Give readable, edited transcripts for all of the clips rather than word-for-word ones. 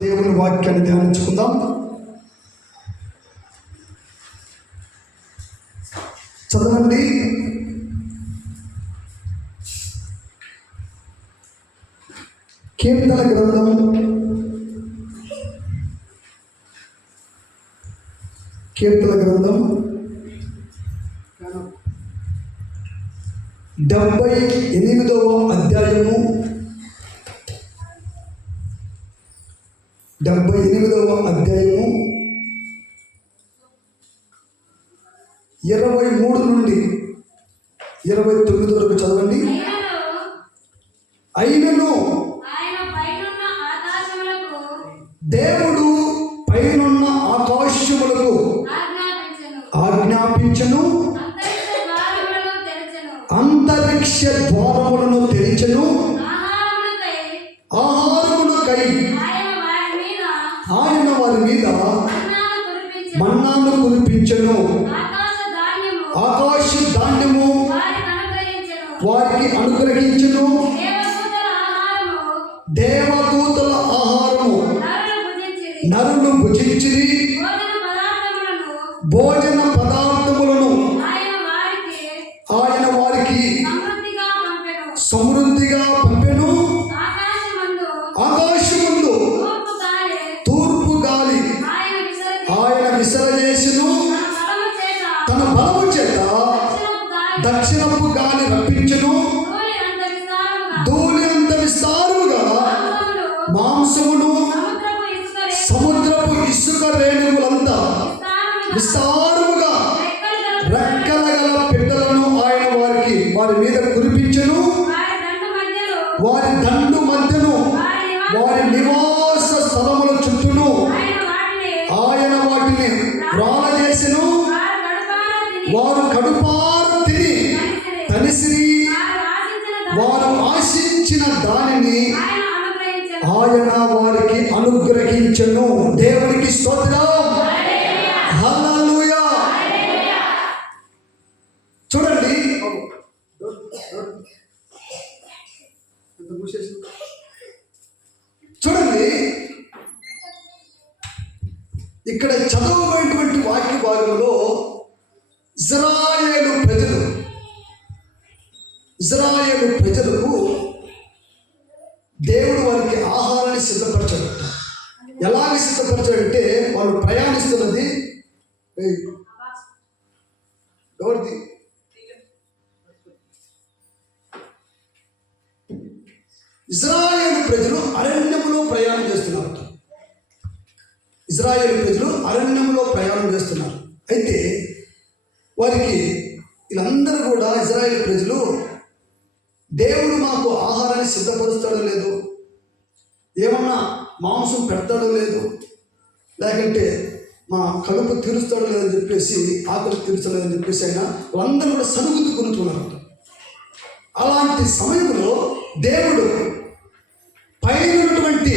దేవుని వాక్యాన్ని ధ్యానించుకుందాం. చదవండి. కీర్తన గ్రంథం 78వ అధ్యాయము 23 నుండి 29 వరకు చదవండి. అయినను దేవుడు పైనున్న ఆకాశములకు ఆజ్ఞాపించను, అంతరిక్ష ద్వారములను తెరిచెను, ఆహారమునకై ఆయన వారి మీద మన్నాను కురిపించెను, ఆకాశ ధాన్యము వారికి అనుగ్రహించెను, దేవదూతల ఆహారము నరులు భుజించిరి, భోజన పదార్థములను ఆయన వారికి సమృద్ధిగా పంపెను. ఆకాశమందు తూర్పు గాలి ఆయన విసరజేసెను, తన బలము చేత దక్షిణపు గాలి రప్పించెను, ధూళి అంత విస్తారముగా మాంసమును సముద్రపు ఇసుక రేణువులంతా విస్తారముగా రెక్కల గల పిట్టలను ఆయన వారి మీద కురిపించెను, వారి దండు మధ్యను వారి నివాస స్థలముల చుట్టూను ఆయన వాటిని రాలజేసెను, వారు కడుపార తిని తనిసిరి, వారు ఆశించిన దానిని ఆయన వారికి అనుగ్రహించెను. దేవునికి స్తోత్రం. హల్లెలూయా. చూడండి, చూడండి, ఇక్కడ చదవబడినటువంటి వాక్య భాగంలో ఇజ్రాయేలు ప్రజలకు దేవుడు వారికి ఆహారాన్ని సిద్ధపరచాడు. ఎలాగ సిద్ధపరచాడంటే, వాళ్ళు ప్రయాణిస్తున్నది ఎవరిది? ఇజ్రాయేలు ప్రజలు అరణ్యములో ప్రయాణం చేస్తున్నారు. అయితే వారికి వీళ్ళందరూ కూడా ఇజ్రాయేలు ప్రజలు దేవుడు మాకు ఆహారాన్ని సిద్ధపరుస్తాడో లేదు, ఏమన్నా మాంసం పెడతాడో లేదు, లేకంటే మా కడుపు తీరుస్తాడో లేదని చెప్పేసి, ఆకలి తీర్చలేదని చెప్పేసి అయినా వాళ్ళందరూ కూడా సనుగుతున్నారు. అలాంటి సమయంలో దేవుడు పైనటువంటి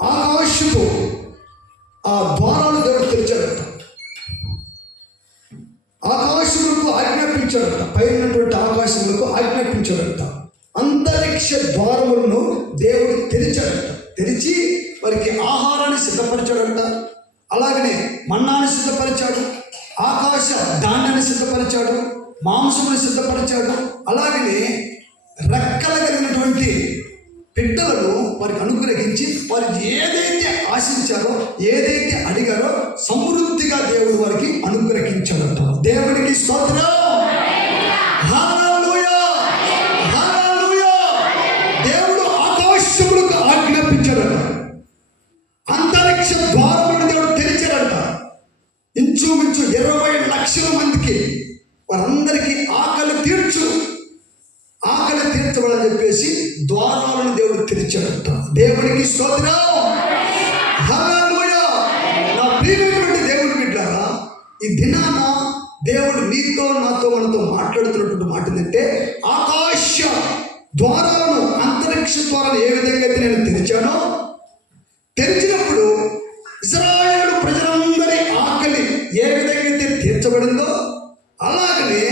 ఆకాశపు ఆ ద్వారాలు దేవుడు తెరిచాడట, ఆకాశములకు ఆజ్ఞాపించాడట, పైనటువంటి ఆకాశములకు ఆజ్ఞాపించాడట, అంతరిక్ష ద్వారములను దేవుడు తెరిచాడట. తెరిచి వారికి ఆహారాన్ని సిద్ధపరిచాడంట. అలాగనే మన్నాన్ని సిద్ధపరిచాడు, ఆకాశ ధాన్యాన్ని సిద్ధపరిచాడు, మాంసమును సిద్ధపరిచాడు. అలాగనే రెక్కల కలిగినటువంటి పిట్టలను వారికి అనుగ్రహించి వారు ఏదైతే ఆశించారో, ఏదైతే అడిగారో సమృద్ధిగా దేవుడు వారికి అనుగ్రహించాడట. దేవుడికి స్తోత్రం. హల్లెలూయా, హల్లెలూయా. దేవుడు ఆకాశములకు ఆజ్ఞాపించాడట, అంతరిక్ష ద్వారములను దేవుడు తెరిచాడట. ఇంచుమించు 20 లక్షల మందికి వారందరికీ ఆకలి తీర్చబడని చెప్పేసి ద్వారాలను దేవుడు తెరిచాడట. దేవుడికి స్తోత్రం. హల్లెలూయా. నా ప్రియమైనటువంటి దేవుని బిడ్డలారా, ఈ దినాన దేవుడు నీతో నాతో మనతో మాట్లాడుతున్నటువంటి మాట ఏంటంటే, ఆకాశ ద్వారాలను, అంతరిక్ష ద్వారాలను ఏ విధంగా అయితే నేను తెరిచానో, తెరిచినప్పుడు ఇశ్రాయేలు ప్రజలందరి ఆకలి ఏ విధంగా అయితే తీర్చబడిందో, అలాగనే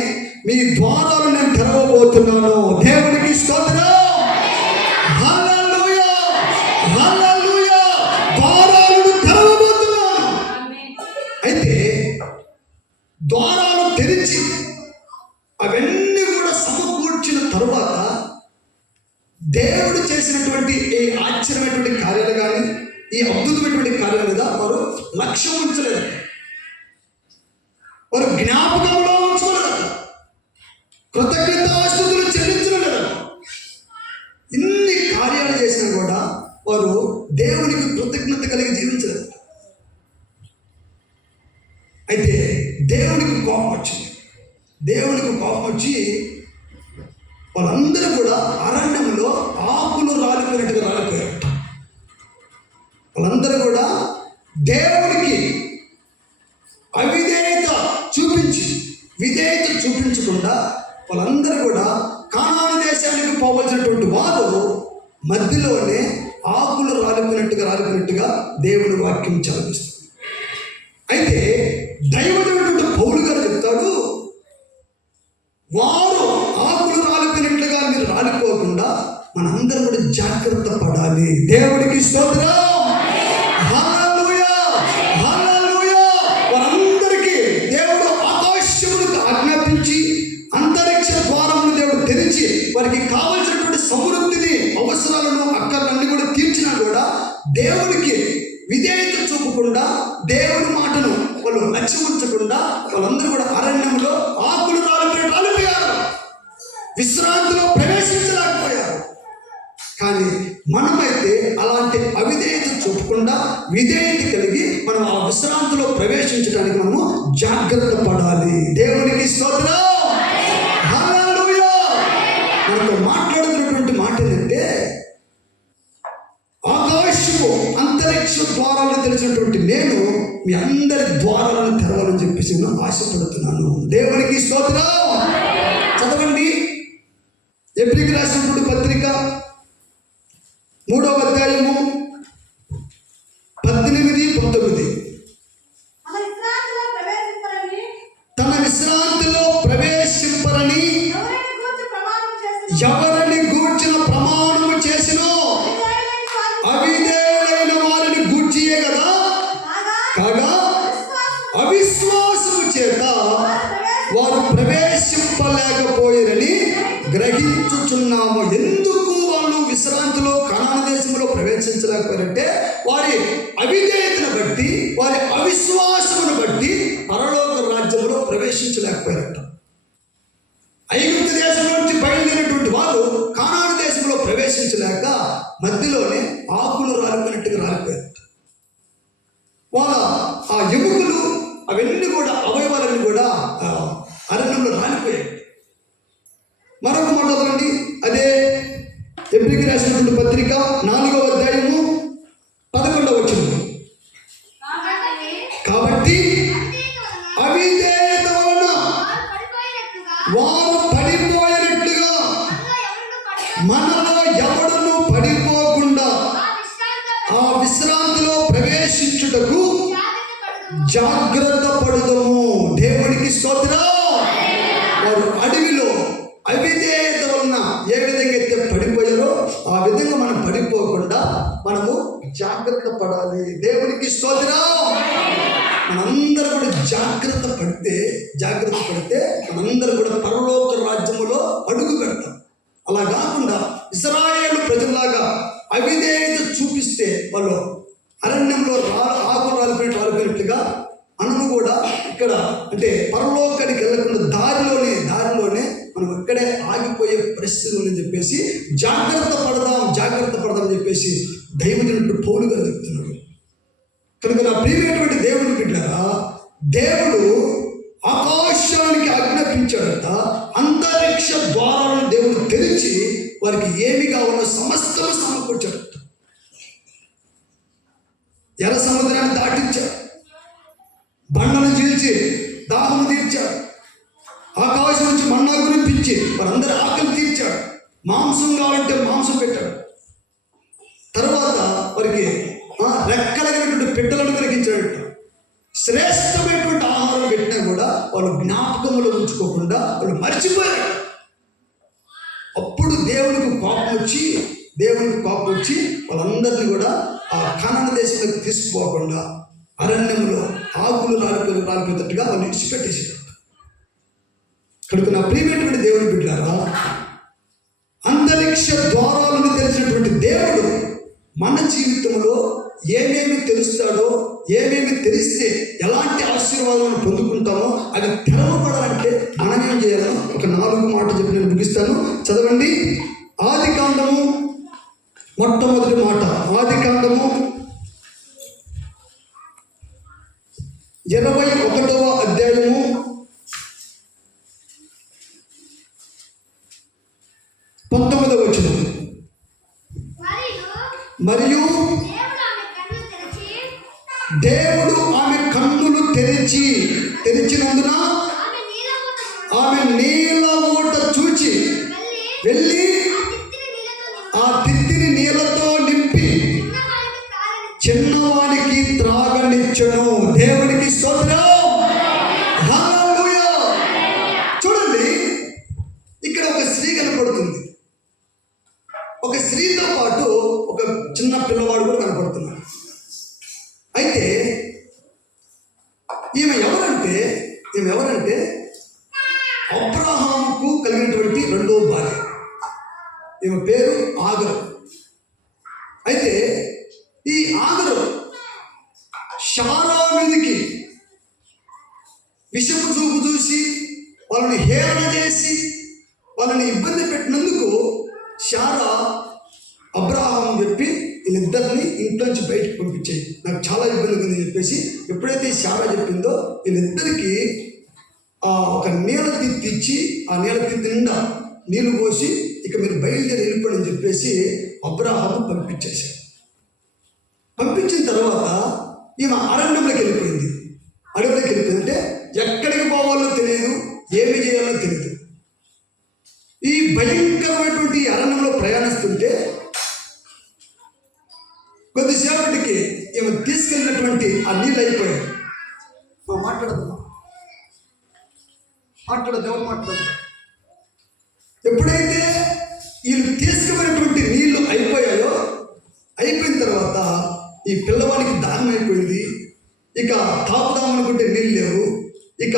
మీ ద్వారాలు నేను తెరవబోతున్నాను. దేవునికి స్తోత్రం. హల్లెలూయా. హల్లెలూయా! ద్వారాలను తెరవబోతున్నాను. అయితే ద్వారాలు తెరిచి అవన్నీ కూడా సమకూర్చిన తరువాత దేవుడు చేసినటువంటి ఈ ఆశ్చర్యమైనటువంటి కార్యాలు కానీ ఈ అద్భుతమైనటువంటి కార్యాల మీద వారు లక్ష్యం ఉంచలేదు, వారు జ్ఞాపకంలో ఉంచుకోలేదు, కృతజ్ఞతాస్తుతులు చెల్లించలేదు. ఇన్ని కార్యాలు చేసినా కూడా వారు దేవునికి కృతజ్ఞత కలిగి జీవించలేదు. అయితే దేవునికి కోపం వచ్చింది. దేవునికి కోపం వచ్చి వాళ్ళందరూ కూడా అరణ్యంలో ఆకులు రాలిపోయినట్టుగా రాలిపోయారు. వాళ్ళందరూ కూడా దేవునికి అవిధేయత చూపించకుండా వాళ్ళందరూ కూడా కానాను దేశానికి పోవలసినటువంటి వారు మధ్యలోనే ఆకులు రాలిపోయినట్టుగా దేవుని వాక్యం చదివిస్తుంది. అయితే దైవజనుడు పౌలు గారు చెప్తాడు, వారు ఆకులు రాలిపోయినట్లుగా మీరు రాలిపోకుండా మనందరం కూడా జాగ్రత్త పడాలి. దేవుడికి స్తోత్రం. హల్లెలూయా! హల్లెలూయా! వారందరికీ దేవుడు ఆకాశములకు ఆజ్ఞాపించి అంతరిక్ష ద్వారమును దేవుడు తెరిచి వారికి కావలసినటువంటి సమృద్ధిని అవసరాలను అక్కర్లన్నీ కూడా తీర్చినా కూడా దేవుడికి విధేయత చూపకుండా దేవుని మాటను వాళ్ళు లక్ష్యం ఉంచకుండా వాళ్ళందరూ కూడా అరణ్యంలో ఆకులు రాలిపోయారు, విశ్రాంతిలో ప్రవేశించలేకపోయారు. కానీ మనమైతే అలాంటి అవిధేయత చూపకుండా విధేయత కలిగి మనం ఆ విశ్రాంతిలో ప్రవేశించడానికి మనము జాగ్రత్త పడాలి. దేవునికి స్తోత్రం. హల్లెలూయా! మనతో మాట్లాడుతున్నటువంటి మాట ఏంటంటే, ఆకాశము అంతరిక్ష ద్వారాలను తెలిసినటువంటి నేను మీ అందరి ద్వారాలను తెరవాలని చెప్పేసి నేను ఆశపడుతున్నాను. దేవునికి స్తోత్రం. చదవండి ఎబ్రీకి రాసినటువంటి పత్రిక 3వ అధ్యాయము 18-19. తన విశ్రాంతిలో ప్రవేశింపరని ఎవరిని గూర్చిన ప్రమాణము చేసినో అవిధేయులైన వారిని గూర్చియే కదా, కాగా అవిశ్వాసము చేత వారు ప్రవేశింపలేకపోయారని గ్రహించుచున్నాము. ఎందుకు వాళ్ళు విశ్రాంతిలో కనాను దేశంలో ప్రవేశించలేకపోయారంటే వారి అవిధేయతను బట్టి, వారి అవిశ్వాసమును బట్టి పరలోక రాజ్యంలో ప్రవేశించలేకపోయారట. ఐగుప్తు దేశం నుంచి బయలుదేరినటువంటి వారు కానాను దేశంలో ప్రవేశించలేక మధ్యలోనే ఆకులు రాలిపోయినట్టుగా రాలిపోయారట. వాళ్ళ ఆ ఎముకలు అవన్నీ కూడా అవయవాలన్నీ కూడా అరణ్యంలో రాలిపోయాయి. మరొక మాట చదవండి, అదే ఎబ్రీకి రాసినటువంటి పత్రిక 4వ అధ్యాయము 11వ వచనం. కాబట్టి అవిధేయత వలన వారు పడిపోయినట్లుగా మనలో ఎవడును పడిపోకుండా ఆ విశ్రాంతిలో ప్రవేశించుటకు జాగ్రత్త పడుదము. దేవునికి స్తోత్రం. వారు అడవిలో అవిధేయత వలన ఏ విధంగా అయితే పడిపోయారో ఆ విధంగా మనం పడిపోకుండా మనము జాగ్రత్త పడాలి. దేవునికి స్తోత్రం. మనందరూ కూడా జాగ్రత్త పడితే మనందరూ కూడా పరలోక రాజ్యములో అడుగు పెడతాం. అలా కాకుండా ఇశ్రాయేలు ప్రజల్లాగా అవిధేయత చూపిస్తే వాళ్ళు అరణ్యంలో ఆకులు రాలిపోయినట్లుగా మనము కూడా ఇక్కడ అంటే పరలోకానికి వెళ్ళకుండా దారిలోనే మనం ఇక్కడే ఆగిపోయే పరిస్థితి ఉందని చెప్పేసి జాగ్రత్త పడదాం అని చెప్పేసి దైవజనుడు పౌలు గారు చెప్తున్నాడు. కనుక నా ప్రియమైనటువంటి దేవుని బిడ్డలారా, దేవుడు ఆకాశానికి ఆజ్ఞాపించాడట, అంతరిక్ష ద్వారాలను దేవుడు తెరిచి వారికి ఏమి కావాలో సమస్తము సమకూర్చాడట. ఎర్ర సముద్రాన్ని దాటించాడు, బండను చీల్చి దాహము తీర్చాడు, ఆకాశం నుంచి మన్నా కురిపించి వారందరూ ఆకలి తీర్చాడు, మాంసం కావాలంటే మాంసం పెట్టాడు. తర్వాత వారికి రెక్కలగినటువంటి బిడ్డలను కలిగించాడు. శ్రేష్టమైనటువంటి ఆహారం పెట్టినా కూడా వాళ్ళు జ్ఞాపకంలో ఉంచుకోకుండా వాళ్ళు మర్చిపోయారు. అప్పుడు దేవునికి కోపం వచ్చి దేవునికి కోపం వచ్చి వాళ్ళందరినీ కూడా ఆ కనాను దేశంలోకి తీసుకుపోకుండా అరణ్యంలో ఆకులు రాలిపోయేటట్టుగా వాళ్ళు ఇచ్చిపెట్టేసారు. కనుక నా ప్రియమైనటువంటి దేవుని బిడ్డలారా, అంతరిక్ష ద్వారాలను తెలిసినటువంటి దేవుడు మన జీవితంలో ఏమేమి తెలుస్తాడో, ఏమేమి తెలిస్తే ఎలాంటి ఆశీర్వాదాలను పొందుకుంటామో అది తెరవబడాలంటే మనం ఏం చేయాలో ఒక 4 మాటలు చెప్పి నేను ముగిస్తాను. చదవండి. ఆదికాండము మొట్టమొదటి మాట. ఆదికాండము 21వ అధ్యాయము 19వ వచనం. మరియు దేవుడు ఆమె కన్నులు తెరిచినందున ఆమె నీళ్ళ ఊట చూచి వెళ్ళి ఆ తిత్తిని నీళ్ళతో నింపి చిన్నవానికి త్రాగనిచ్చెను. దేవునికి స్తోత్రం. హల్లెలూయా. చూడండి, ఇక్కడ ఒక స్త్రీ కనపడుతుంది. ఒక స్త్రీతో పాటు ఒక చిన్న పిల్లవాడు కూడా కనపడుతున్నాడు. అయితే ఈమె ఎవరంటే అబ్రహాముకు కలిగినటువంటి 2వ భార్య. ఈమె పేరు ఆగరు. అయితే ఈ ఆగరు శారా మీదికి విషపు చూపు చూసి వాళ్ళని హేళన చేసి వాళ్ళని ఇబ్బంది పెట్టినందుకు శారా అబ్రహాము చెప్పి వీళ్ళిద్దరిని ఇంట్లోంచి బయటకు పంపించేయి, నాకు చాలా ఇబ్బంది ఉందని చెప్పేసి ఎప్పుడైతే శారా చెప్పిందో వీళ్ళిద్దరికీ ఒక నీళ్ళ తిత్తి ఇచ్చి ఆ నీళ్ళ తిత్తి నిండా నీళ్లు పోసి ఇక మీరు బయలుదేరి వెళ్ళిపోండి అని చెప్పేసి అబ్రహాము పంపించేశారు. పంపించిన తర్వాత ఈమె అరణ్యంలోకి వెళ్ళిపోయింది. అడవిలోకి వెళ్ళిపోయిందంటే ఎక్కడికి పోవాలో తెలియదు, ఏమి చేయాలో తెలియదు. ఈ భయంకరమైనటువంటి అరణ్యంలో ప్రయాణిస్తుంటే కొద్దిసేపటికి ఈమె తీసుకెళ్ళినటువంటి ఆ నీళ్ళు అయిపోయాయి. దేవుడు మాట్లాడదు. ఎప్పుడైతే వీళ్ళు తీసుకుపోయినటువంటి నీళ్లు అయిపోయిన తర్వాత ఈ పిల్లవాడికి దాహం అయిపోయింది. ఇక తాగుదామనుకుంటే నీళ్ళు లేవు. ఇక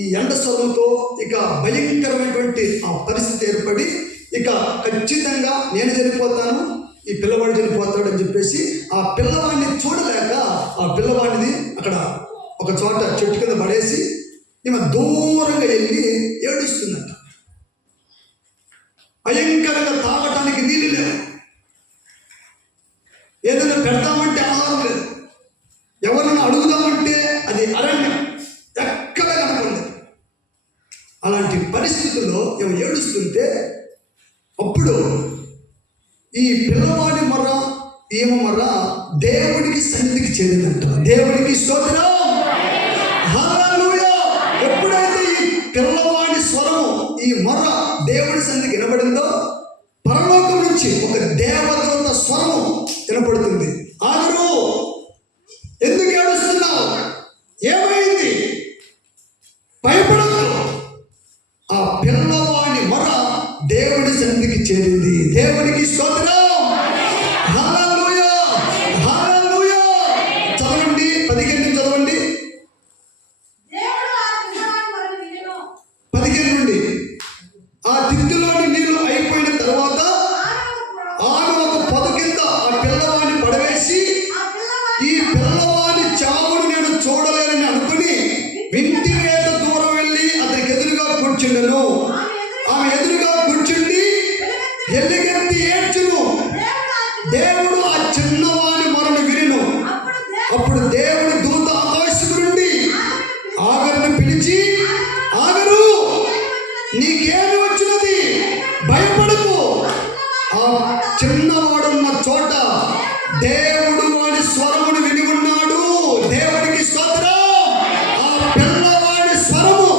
ఈ ఎండ స్వరంతో ఇక భయంకరమైనటువంటి ఆ పరిస్థితి ఏర్పడి ఇక ఖచ్చితంగా నేను చనిపోతాను, ఈ పిల్లవాడు చనిపోతాడు అని చెప్పేసి ఆ పిల్లవాడిని చూడలేక ఆ పిల్లవాడిని అక్కడ ఒక చోట చెట్టు కింద పడేసి ఈమె దూరంగా వెళ్ళి ఏడుస్తుందంట. భయంకరంగా తాగటానికి నీళ్ళు లేవు, ఏదైనా పెడతామంటే ఆహారం లేదు, ఎవరైనా అడుగుదామంటే అది అరణ్యం, ఎక్కడ కనపడలేదు. అలాంటి పరిస్థితుల్లో ఈమె ఏడుస్తుంటే అప్పుడు ఈ పిల్లవాడి ఈమె దేవుడికి సన్నిధికి చేరిందంట. దేవుడికి స్తోత్రం. హల్లెలూయా. ఎప్పుడైతే ఈ పిల్లవాడి స్వరము ఈ దేవుడి సన్నిధికి వినబడిందో పరలోకం నుంచి ఒక దేవదూత స్వరము వినపడుతుంది. ఆగరు, ఎందుకు ఏడుస్తున్నావు, ఏమైంది, భయపడకు. ఆ పిల్లవాడి దేవుడి సన్నిధికి చేరింది. దేవునికి స్తోత్రం. హల్లెలూయా. హల్లెలూయా. చదవండి 15 చదవండి. 15 నుండి. ఆ తిత్తిలోని నీళ్లు అయిపోయిన తర్వాత ఆమె ఒక పొద కింద ఆ పిల్లవాడిని పడవేసి ఈ పిల్లవాడి చావును నేను చూడలేనని అనుకుని వింటి వేత దూరం వెళ్ళి అతనికి ఎదురుగా కూర్చుండెను. ఆమె ఎదురుగా కూర్చుండి ఎల్లిగెత్తి ఏడ్చును. దేవుడు ఆ చిన్నవాడి మొరను వినును. అప్పుడు దేవుడి దూత ఆకాశము నుండి ఆగరును పిలిచి, ఆగరు, నీకేమి వచ్చినది, భయపడకు. ఆ చిన్నవాడున్న చోట దేవుడు వాడి స్వరమును విని ఉన్నాడు. దేవుడికి స్తోత్రం. ఆ పిల్లవాడి స్వరము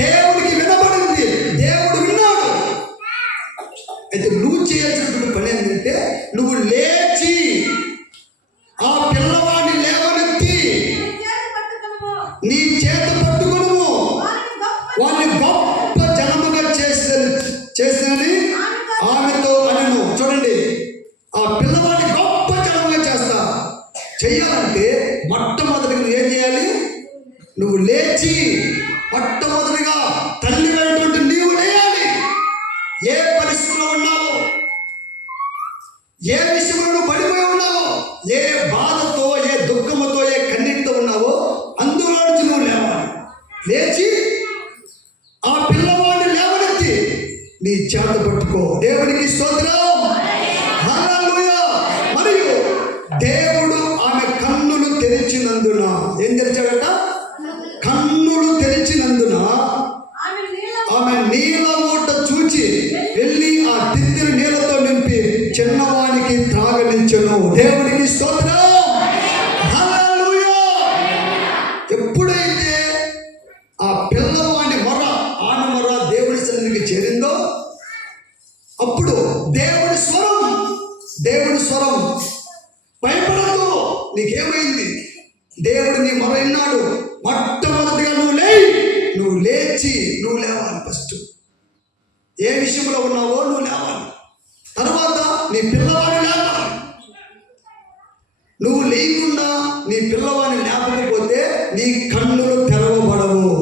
దేవుడికి వినబడింది, దేవుడు విన్నాడు. అయితే నువ్వు చేయాల్సినటువంటి పని ఏంటంటే నువ్వు లేచి ఆ పిల్లవాడిని లేవనెత్తి నీ చేత పట్టుకును, వాడిని గొప్ప జనముగా చేసినని ఆమెతో అనెను. చూడండి, చెయ్యాలంటే మొట్టమొదటిగా నువ్వు ఏం చేయాలి? నువ్వు లేచి మొట్టమొదటిగా తల్లివైనటువంటి నీవు లేయాలి. ఏ పరిస్థితిలో ఉన్నావో, ఏ విషయంలో నువ్వు పడిపోయి ఉన్నావో, ఏ బాధతో, ఏ దుఃఖముతో, ఏ కన్నీటితో ఉన్నావో అందులో నుంచి నువ్వు లేవాలి. లేచి ఆ పిల్లవాడిని లేవనెత్తి నీ చేత పట్టుకో. దేవునికి స్తోత్రం. హల్లెలూయా. మరియు దేవుడు ఆమె కన్నులు తెరిచినందున, ఏం తెరిచాడట? కన్నులు తెరిచినందున ఆమె నీళ్ళ ఊట చూచి వెళ్ళి ఆ తిత్తిని నీళ్ళతో నింపి చిన్నవానికి త్రాగనించెను. దేవునికి స్తోత్రం. హల్లెలూయా. ఎప్పుడైతే ఆ పిల్లవాని మొర, ఆమె మొర దేవుడి సన్నిధికి చేరిందో అప్పుడు దేవుడి స్వరం భయపడదు. నీకేమైంది? దేవుడు నీ మొర విన్నాడు. మొట్టమొదటిగా నువ్వు లేచి నువ్వు లేవాలి. ఫస్ట్ ఏ విషయంలో ఉన్నావో నువ్వు లేవాలి. తర్వాత నీ పిల్లవాడిని లేవాలి. నువ్వు లేకుండా నీ పిల్లవాడిని లేకపోతే నీ కన్నులు తెరవబడవు.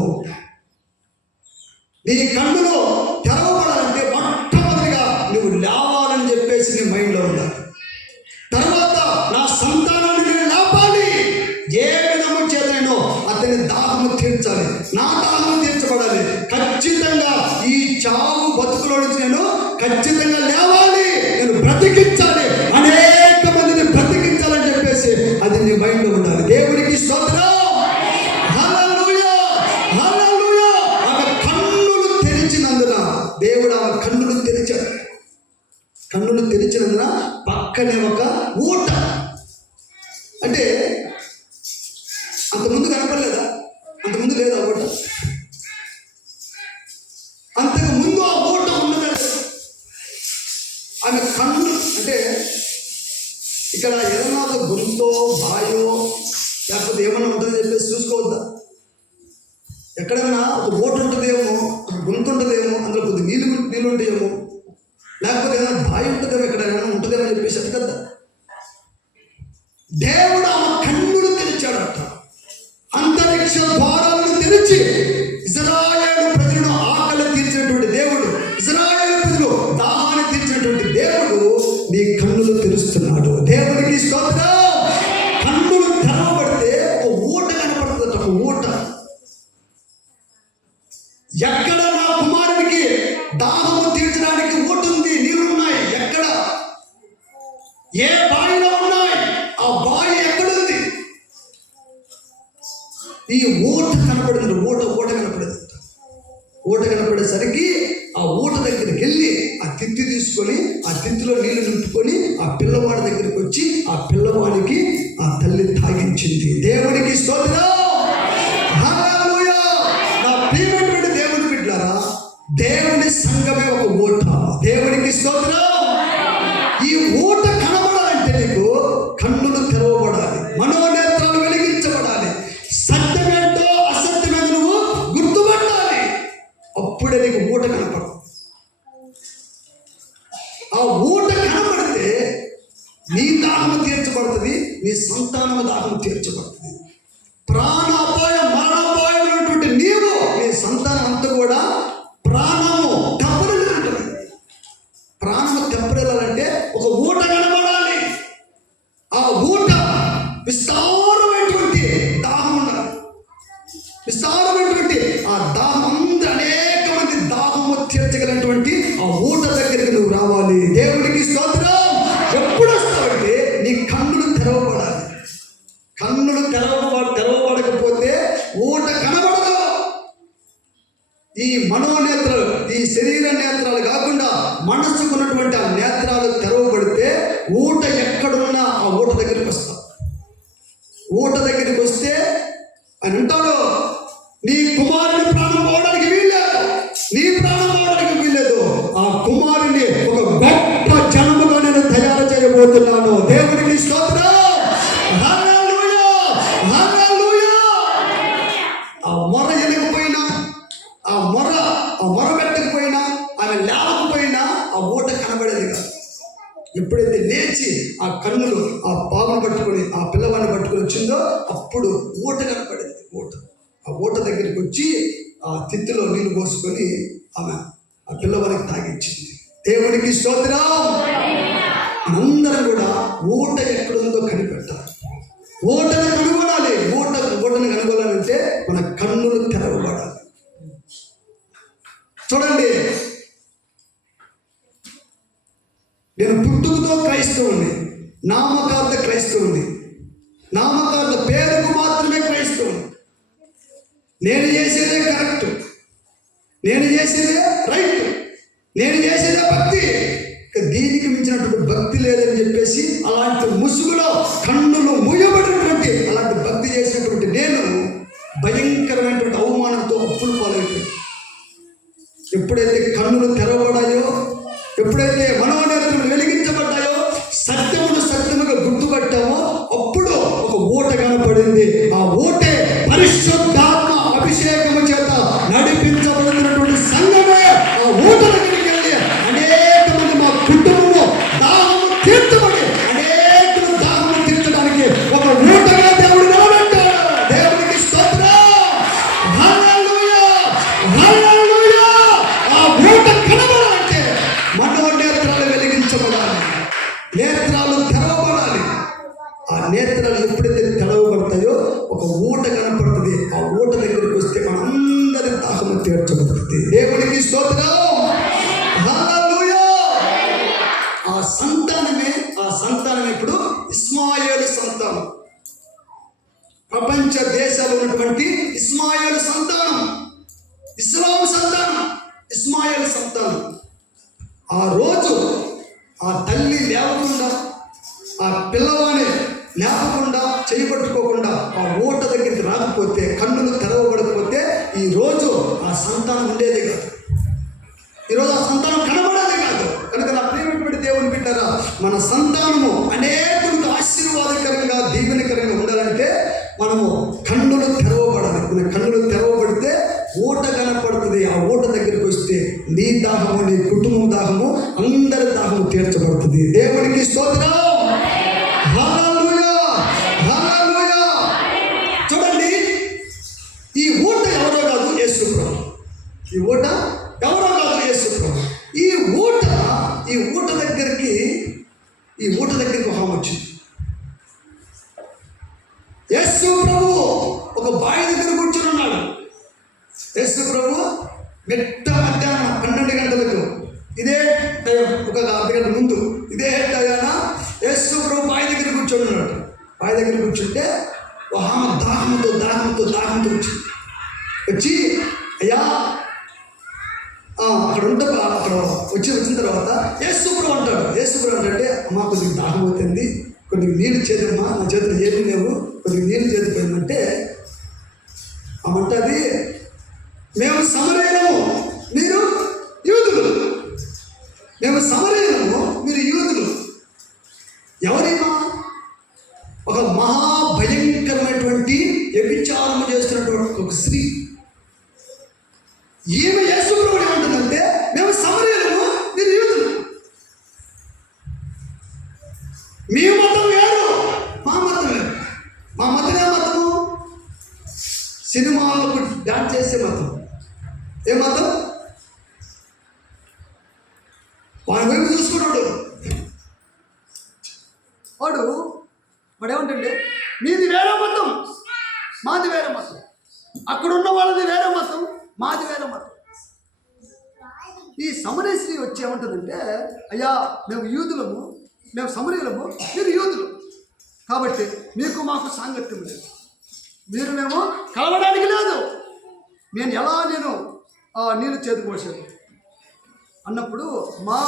నీ కన్నులు తెరవబడాలంటే మొట్టమొదటిగా నువ్వు లేవాలని చెప్పేసి నీ మైండ్లో ఉండాలి. తర్వాత నా సంతానాన్ని నేను లేపాలి. ఏ విధము చేతనో అతని దాహము తీర్చాలి. నా దాహము తీర్చబడాలి. ఖచ్చితంగా ఈ చావు బతుకులో నుంచి నేను ఖచ్చితంగా లేవాలి. నేను బ్రతికించాలి. అనేక మందిని బ్రతికించాలని చెప్పేసి అది నీ మైండ్లో ఉండాలి. దేవునికి స్తోత్రం. హల్లెలూయా. హల్లెలూయా. ఆమె కన్నులు తెరిచినందున దేవుడు ఆమె కన్నులు తెరిచాడు. కన్నులు తెరిచినందున పక్కనే ఒక ఊట, అంటే అంతకుముందు కనపడలేదా? అంతకుముందు లేదా ఊట? అంతకు ముందు ఆ ఊట ఉన్నదండి. ఆమె కన్ను అంటే ఇక్కడ ఏదన్నా ఒక గొంతో బాయో లేకపోతే ఏమన్నా ఉంటుందని చెప్పేసి చూసుకోవద్దా? ఎక్కడన్నా ఒక ఊట ఉంటుందేమో, ఒక గొంతు ఉంటుందేమో, అందులో కొద్ది నీళ్ళు ఉంటాయేమో, లేకపోతే ఏదైనా బావి ఉంటుందేమో, ఎక్కడ ఏమైనా ఉంటుందేమో అని చెప్పేసి అది కదా. దేవుడు ఆమె కన్నులు తెరిచాడట. అంతరిక్ష ద్వారాలను తెరిచి ఇశ్రాయేలు ప్రజలను ఆకలి తీర్చినటువంటి దేవుడు, ఇశ్రాయేలు ప్రజలు దాహాన్ని తీర్చినటువంటి దేవుడు నీ కన్నులు తెరుస్తున్నాడు. దేవునికి స్తోత్రం. కన్నులు తెరవబడితే ఒక ఊట కనపడుతుందట. ఒక ఊట. ఎక్కడ నా కుమారునికి దాహము తీర్చడానికి ఊటుంది, నీళ్ళున్నాయి? ఎక్కడ? ఏ బావిలో ఉన్నాయి? ఆ బావి ఎక్కడుంది? ఈ ఊట కనపడింది. ఊట కనపడింది. ఊట కనపడేసరికి ఆ ఊట దగ్గరికి వెళ్ళి ఆ తిత్తి తీసుకొని ఆ తిత్తిలో నీళ్లు నింపుకొని ఆ పిల్లవాడి దగ్గరికి వచ్చి ఆ పిల్లవాడికి ఆ తల్లి తాగించింది. దేవునికి స్తోత్రం. హల్లెలూయా. నా ప్రియమైనటువంటి దేవుని బిడ్డలారా, దేవుని సంఘమే ఒక ఊట. దేవునికి స్తోత్రం. ఈ ఊట కనబడాలంటే నీకు కన్నులు తెరవబడాలి, మనోనేత్రాలు వెలిగించబడాలి, సత్యమేంటో అసత్యమేంటో నువ్వు గుర్తుపట్టాలి. అప్పుడే నీకు ఊట కనపడదు. ఆ ఊట కనపడితే నీ దాహము తీర్చబడుతుంది, నీ సంతానము దాహము తీర్చబడుతుంది. ప్రాణాపాయం మరణాపాయమైనటువంటి నీవు, నీ సంతానం అంతా కూడా ప్రాణము తెప్పరిల్లుంటుంది. ప్రాణము తెప్పరిల్లాలంటే ఒక ఊట కనబడాలి. ఆ ఊట విస్తారమైనటువంటి దాహం ఉండాలి. విస్తారమైనటువంటి ఆ దాహం అందరూ అనేక మంది దాహము తీర్చగలిగినటువంటి ఆ ఊట దగ్గరికి నువ్వు రావాలి. దేవునికి స్తోత్రం. ఎప్పుడు వస్తావంటే నీ కన్నులు తెరవబడాలి. కన్నులు తెరవబడకపోతే ఊట కనబడదు. ఈ మనోనేత్రాలు, ఈ శరీర నేత్రాలు కాకుండా మనస్సుకున్నటువంటి ఆ నేత్రాలు తెరవబడితే ఊట ఎక్కడున్నా ఆ ఊట దగ్గరికి వస్తాం. ఊట దగ్గరికి వస్తే ఆయన అంటాడు, నీ కుమారుని ప్రాణం పోవడానికి వీల్లేదు, నీ ప్రాణం పోవడానికి వీల్లేదు. ఆ కుమారుని ఒక గొప్ప జనముగా నేను తయారు చేయబోతున్నాను. దేవునికి స్తోత్రం. హల్లెలూయా. హల్లెలూయా. ఆ మొర ఎనకపోయినా, ఆ మొర పెట్టకపోయినా, ఆమె లేవకపోయినా ఆ ఊట కనబడేది కాదు. ఎప్పుడైతే లేచి ఆ కన్నులు ఆ పాపను పట్టుకొని ఆ పిల్లవాడిని వచ్చిందో అప్పుడు ఊట కనపడింది. ఆ ఊట దగ్గరికి వచ్చి ఆ తిత్తిలో నీళ్లు పోసుకొని ఆమె ఆ పిల్లవాడికి తాగిచ్చింది. దేవునికి స్తోత్రం. అందరం కూడా ఊట ఎక్కడుందో కనిపెట్టాలి. ఊటను కనుగొనాలి. ఊటను కనుగొనాలంటే మన కన్నులు తెరవబడాలి. చూడండి, నేను పుట్టుకతో క్రైస్తవుని, నామకార్థ క్రైస్తవుని, నామకార్థ పేరుకు మాత్రమే క్రైస్తవుని. నేను చేసేదే కరెక్ట్, నేను చేసేదే రైట్, నేను చేసేదే భక్తి. దీనికి మించినటువంటి భక్తి లేదని చెప్పేసి అలాంటి ముసుగులో కన్నులు మూయబడినటువంటి అలాంటి భక్తి చేసినటువంటి నేను భయంకరమైనటువంటి అవమానంతో అప్పులు పాలైపోయాను. ఎప్పుడైతే కన్నులు తెరవబడాయో, ఎప్పుడైతే మనోనేత్రములు వెలిగించబడ్డాయో, సత్యముగా గుర్తుపట్టామో అప్పుడు ఒక ఊట కనపడింది. ఆ ఊటే పరిశుద్ధాత్మ అభిషేకము చేత నడిపించబడుతున్నటువంటి సంఘమే. ఆ ఊట దగ్గరికి వెళ్ళి అనేక మంది మా కుటుంబంలో దాహము తీర్చబడి అనేకులు దాహము తీర్చడానికి ఒక ఊటగా దేవుడు నిలబెట్టాడు. దేవునికి స్తోత్రం. హల్లెలూయా, హల్లెలూయా. ఆ ఊట కనబడాలంటే మనోనేత్రాలు వెలిగించబడాలి, నేత్రాలు తెరవబడాలి. ఆ నేత్రాలు ఎప్పుడైతే తెరవబడతాయో ఒక ఊట కనపడుతుంది. ఆ ఊట దగ్గరికి వస్తే మనందరి దాహము తీర్చబడుతుంది. దేవునికి స్తోత్రం. హల్లెలూయా. ఆ సంతానమే ఇప్పుడు ఇస్మాయేలు సంతానం. ప్రపంచ దేశాల్లో ఉన్నటువంటి ఇస్మాయేలు సంతానం, ఇస్లాం సంతానం, ఇస్మాయేలు సంతానం. ఆ రోజు ఆ తల్లి లేవకుండా, ఆ పిల్లవాడిని లేపకుండా, చేయబట్టుకోకుండా ఆ ఊట దగ్గరికి రాకపోతే, కన్నులు తెరవబడకపోతే ఈరోజు ఆ సంతానం ఉండేది కాదు. ఈరోజు ఆ సంతానం కనబడేది కాదు. కనుక నా ప్రియమైనటువంటి దేవుని బిడ్డరా, మన సంతానము అనేకులకు ఆశీర్వాదకరంగా, దీవెనకరంగా ఉండాలంటే మనము కన్నులు తెరవబడాలి. మన కన్నులు తెరవబడితే ఊట కనపడుతుంది. ఆ ఊట దగ్గరికి వస్తే నీ దాహము, నీ కుటుంబం దాహము, అందరి దాహము తీర్చబడుతుంది. దేవునికి స్తోత్రం. హల్లెలూయా, హల్లెలూయా. చూడండి, ఈ ఊట ఎవరో కాదు, యేసు ప్రభు. ఈ ఊట ఎవరో కాదు, యేసు ప్రభు. ఈ ఊట దగ్గరికి ఒక ఆమె వచ్చింది. యేసు ప్రభు ఒక బావి దగ్గర కూర్చొని ఉన్నాడు. యేసు ప్రభు మిట్ట మధ్యాహ్నం 12 గంటలకు, ఇదే ఒక అర్ధగంట ముందు, ఇదే టయాన యేసు ప్రభు బావి దగ్గర కూర్చొని ఉన్నాడు. బావి దగ్గర కూర్చుంటే ఆమె దాహంతో వచ్చి, అయ్యా అక్కడ వచ్చిన తర్వాత యేసు ప్రభు అంటాడు. యేసు ప్రభు అంటే, అమ్మ కొద్దిగా దాహం అవుతుంది, కొద్దిగా నీళ్ళు చేదమ్మా, నా చేతులు ఏమి లేవు, కొద్దిగా నీళ్ళు చేతిపోయిందంటే అమ్మంటది, మేము సమరయులము, మీరు యూదులు. మేము సమరయులము, మీరు యూదులు. ఎవరైనా ఒక మహాభయంకరమైనటువంటి వ్యభిచారం చేస్తున్నటువంటి ఒక స్త్రీ. ఈమె యేసు ప్రభువు ఏమంటుందంటే, మేము సమరయులము, మీరు యూదులు. మీ మతం వేరు, మా మతం వేరు. మా మతం ఏ మతము? సినిమాలకు డాన్స్ చేసే మతం. ఏ మతం? వాడి వైపు చూసుకున్నాడు. వాడు ఏమంటే, మీది వేరే మతం, మాది వేరే మతం. అక్కడ ఉన్న వాళ్ళది వేరే మతం, మాది వేరే మతం. ఈ సమరయ స్త్రీ వచ్చి ఏమంటుందంటే, అయ్యా మేము యూదులము, మేము సమరయులము, మీరు యూదులు, కాబట్టి మీకు మాకు సాంగత్యం లేదు, మేము కలవడానికి లేదు. నేను నీళ్ళు చేతిపోసాను అన్నప్పుడు, మా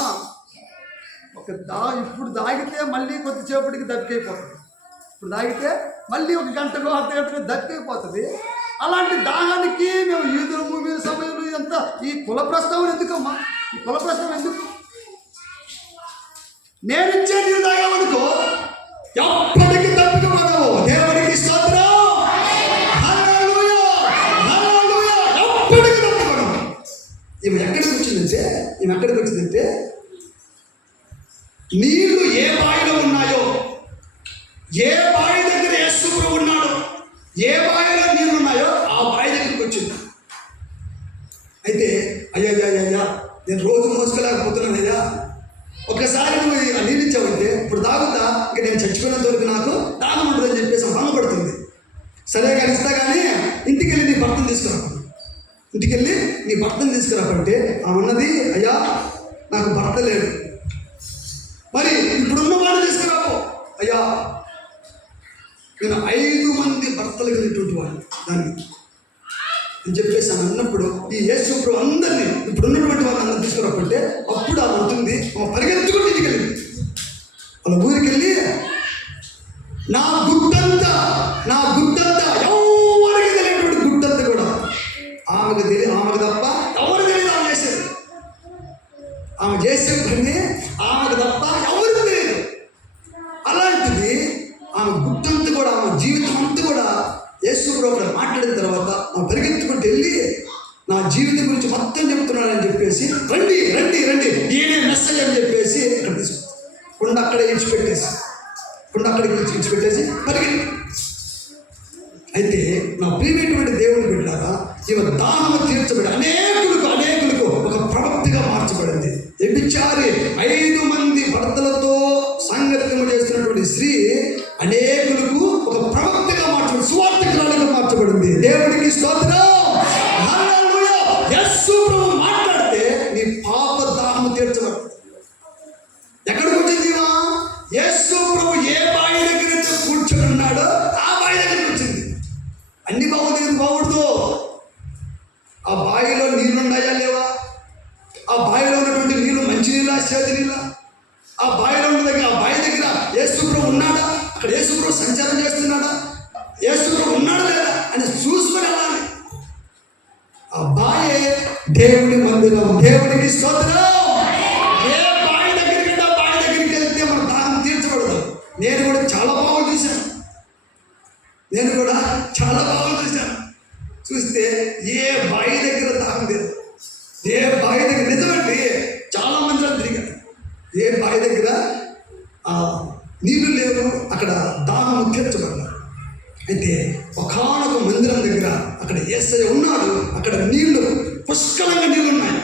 ఇప్పుడు దాగితే మళ్ళీ కొద్దిసేపటికి దప్పికైపోతుంది. ఇప్పుడు దాగితే మళ్ళీ ఒక గంటకో అర్ధ గంటకో దప్పికైపోతుంది. అలాంటి దాహానికి మేము యూదులము, మీరు సమయంలో ఎంత ఈ కుల ప్రస్తావన ఎందుకమ్మా? ఈ కుల ప్రస్తావన ఎందుకు? నేను ఇచ్చే నీరు తాగామనుకో ఎప్పటికీ తప్పుకోమన్నావు. దేవునికి స్తోత్రం. హల్లెలూయా, హల్లెలూయా. ఎప్పటికీ తప్పుకోను. ఈమె ఎక్కడికి వచ్చిందంటే నీళ్లు ఏ బావిలో ఉన్నాయో, ఏ ఏ బావి దగ్గర యేసు ప్రభు ఉన్నాడో, ఏ బావిలో నీళ్ళు ఉన్నాయో ఆ బావి దగ్గరికి వచ్చింది. అయితే అయ్యా నేను రోజు మోసుకోలేకపోతున్నాను అయ్యా, ఒక్కసారి నువ్వు ఆ నీళ్ళు ఇచ్చావంటే ఇప్పుడు తాగుతా, ఇంకా నేను చచ్చిపోయినంత వరకు నాకు దానం ఉంటుందని చెప్పేసి భంగపడుతుంది. సరే కానీ ఇస్తా కానీ ఇంటికి వెళ్ళి నీ భర్తను తీసుకురా, ఇంటికి వెళ్ళి నీ భర్తను తీసుకురాకంటే ఆమె ఉన్నది, అయ్యా నాకు భర్త లేడు, మరి ఇప్పుడున్న వాడిని తీసుకురాపో. అయ్యా నేను 5 మంది భర్తలు కలిగినటువంటి వాడిని దాన్ని అని చెప్పేసి ఆమె అన్నప్పుడు ఈ యేసు ప్రభు అందరినీ ఇప్పుడున్నటువంటి వాళ్ళని అందరూ తీసుకురాకుంటే అప్పుడు ఆమె ఉంటుంది, ఆమె పరిగెత్తుకుంటే ఇంటికి వెళ్ళింది. వాళ్ళ ఊరికి వెళ్ళి నా గుడ్డంతా ఎవరికి తెలియనటువంటి గుడ్డంతా కూడా ఆమెకు తప్ప ఎవరు తెలియదు. ఆమె చేసే పని ఆమెకు తప్ప ఎవరికి తెలియదు. అలాంటిది ఆమె గుడ్డంతా కూడా, ఆమె జీవితం అంతా కూడా యేసు ప్రభు మాట్లాడిన తర్వాత ఆమె పరిగెత్తుకుంటూ వెళ్ళి నా జీవితం గురించి మొత్తం చెప్తున్నాడని చెప్పేసి రండి ఈయనే మెసేజ్ అని చెప్పేసి ఇక్కడ తీసుకుంటాం. కుండ అక్కడే ఇచ్చిపెట్టేసి పరిగెత్తి. అయితే నా ప్రియమైనటువంటి దేవుని బిడ్డలారా, ఈమె దాహము తీర్చబడి అనేకులకు ఒక ప్రవక్తగా మార్చబడింది. వ్యభిచారి 5 మంది భర్తలతో సాంగత్యము చేస్తున్నటువంటి స్త్రీ అనేకులకు ఒక ప్రవక్తగా మార్చబడి, సువార్తికురాలిగా మార్చబడింది. దేవునికి స్తోత్రం. హల్లెలూయా. యేసు ప్రభు మాట్లాడితే నీ పాప దాహము తీర్చబడుతుంది. ఎక్కడికి వచ్చింది? యేసు ప్రభు ఏ బావి దగ్గర కూర్చొని ఉన్నాడో ఆ బావి దగ్గరికి వచ్చింది. అన్ని బావుల దగ్గర బాగుండదు. ఆ బావిలో నీళ్లున్నాయా లేవా? ఆ బావిలో ఉన్నటువంటి నీళ్లు మంచి నీళ్ళ, చేతి నీళ్ళ? ఆ బావిలో ఉన్న దగ్గర, ఆ బావి దగ్గర యేసు ప్రభు ఉన్నాడా? అక్కడ యేసు ప్రభు సంచారం చేస్తున్నాడా? యేసు ప్రభు ఉన్నాడా లేదా అని చూసుకొని వెళ్ళాలి. ఆ బావి దేవుని మందిరం. దేవునికి స్తోత్రం. ఏ బావి దగ్గరికి ఆ బావి దగ్గరికి వెళ్తే మన దాహం తీర్చబడదు. నేను కూడా చాలా బాగా చూశాను. చూస్తే ఏ బావి దగ్గర దాహం లేదు. ఏ బావి దగ్గర నిజమండి చాలా మంది తిరిగారు. ఏ బావి దగ్గర నీళ్లు లేవు, అక్కడ దాహము తీర్చబడ్డారు. అయితే ఒకానొక మందిరం దగ్గర అక్కడ యేసయ్య ఉన్నాడు. అక్కడ నీళ్లు, పుష్కలంగా నీళ్ళు ఉన్నాయి.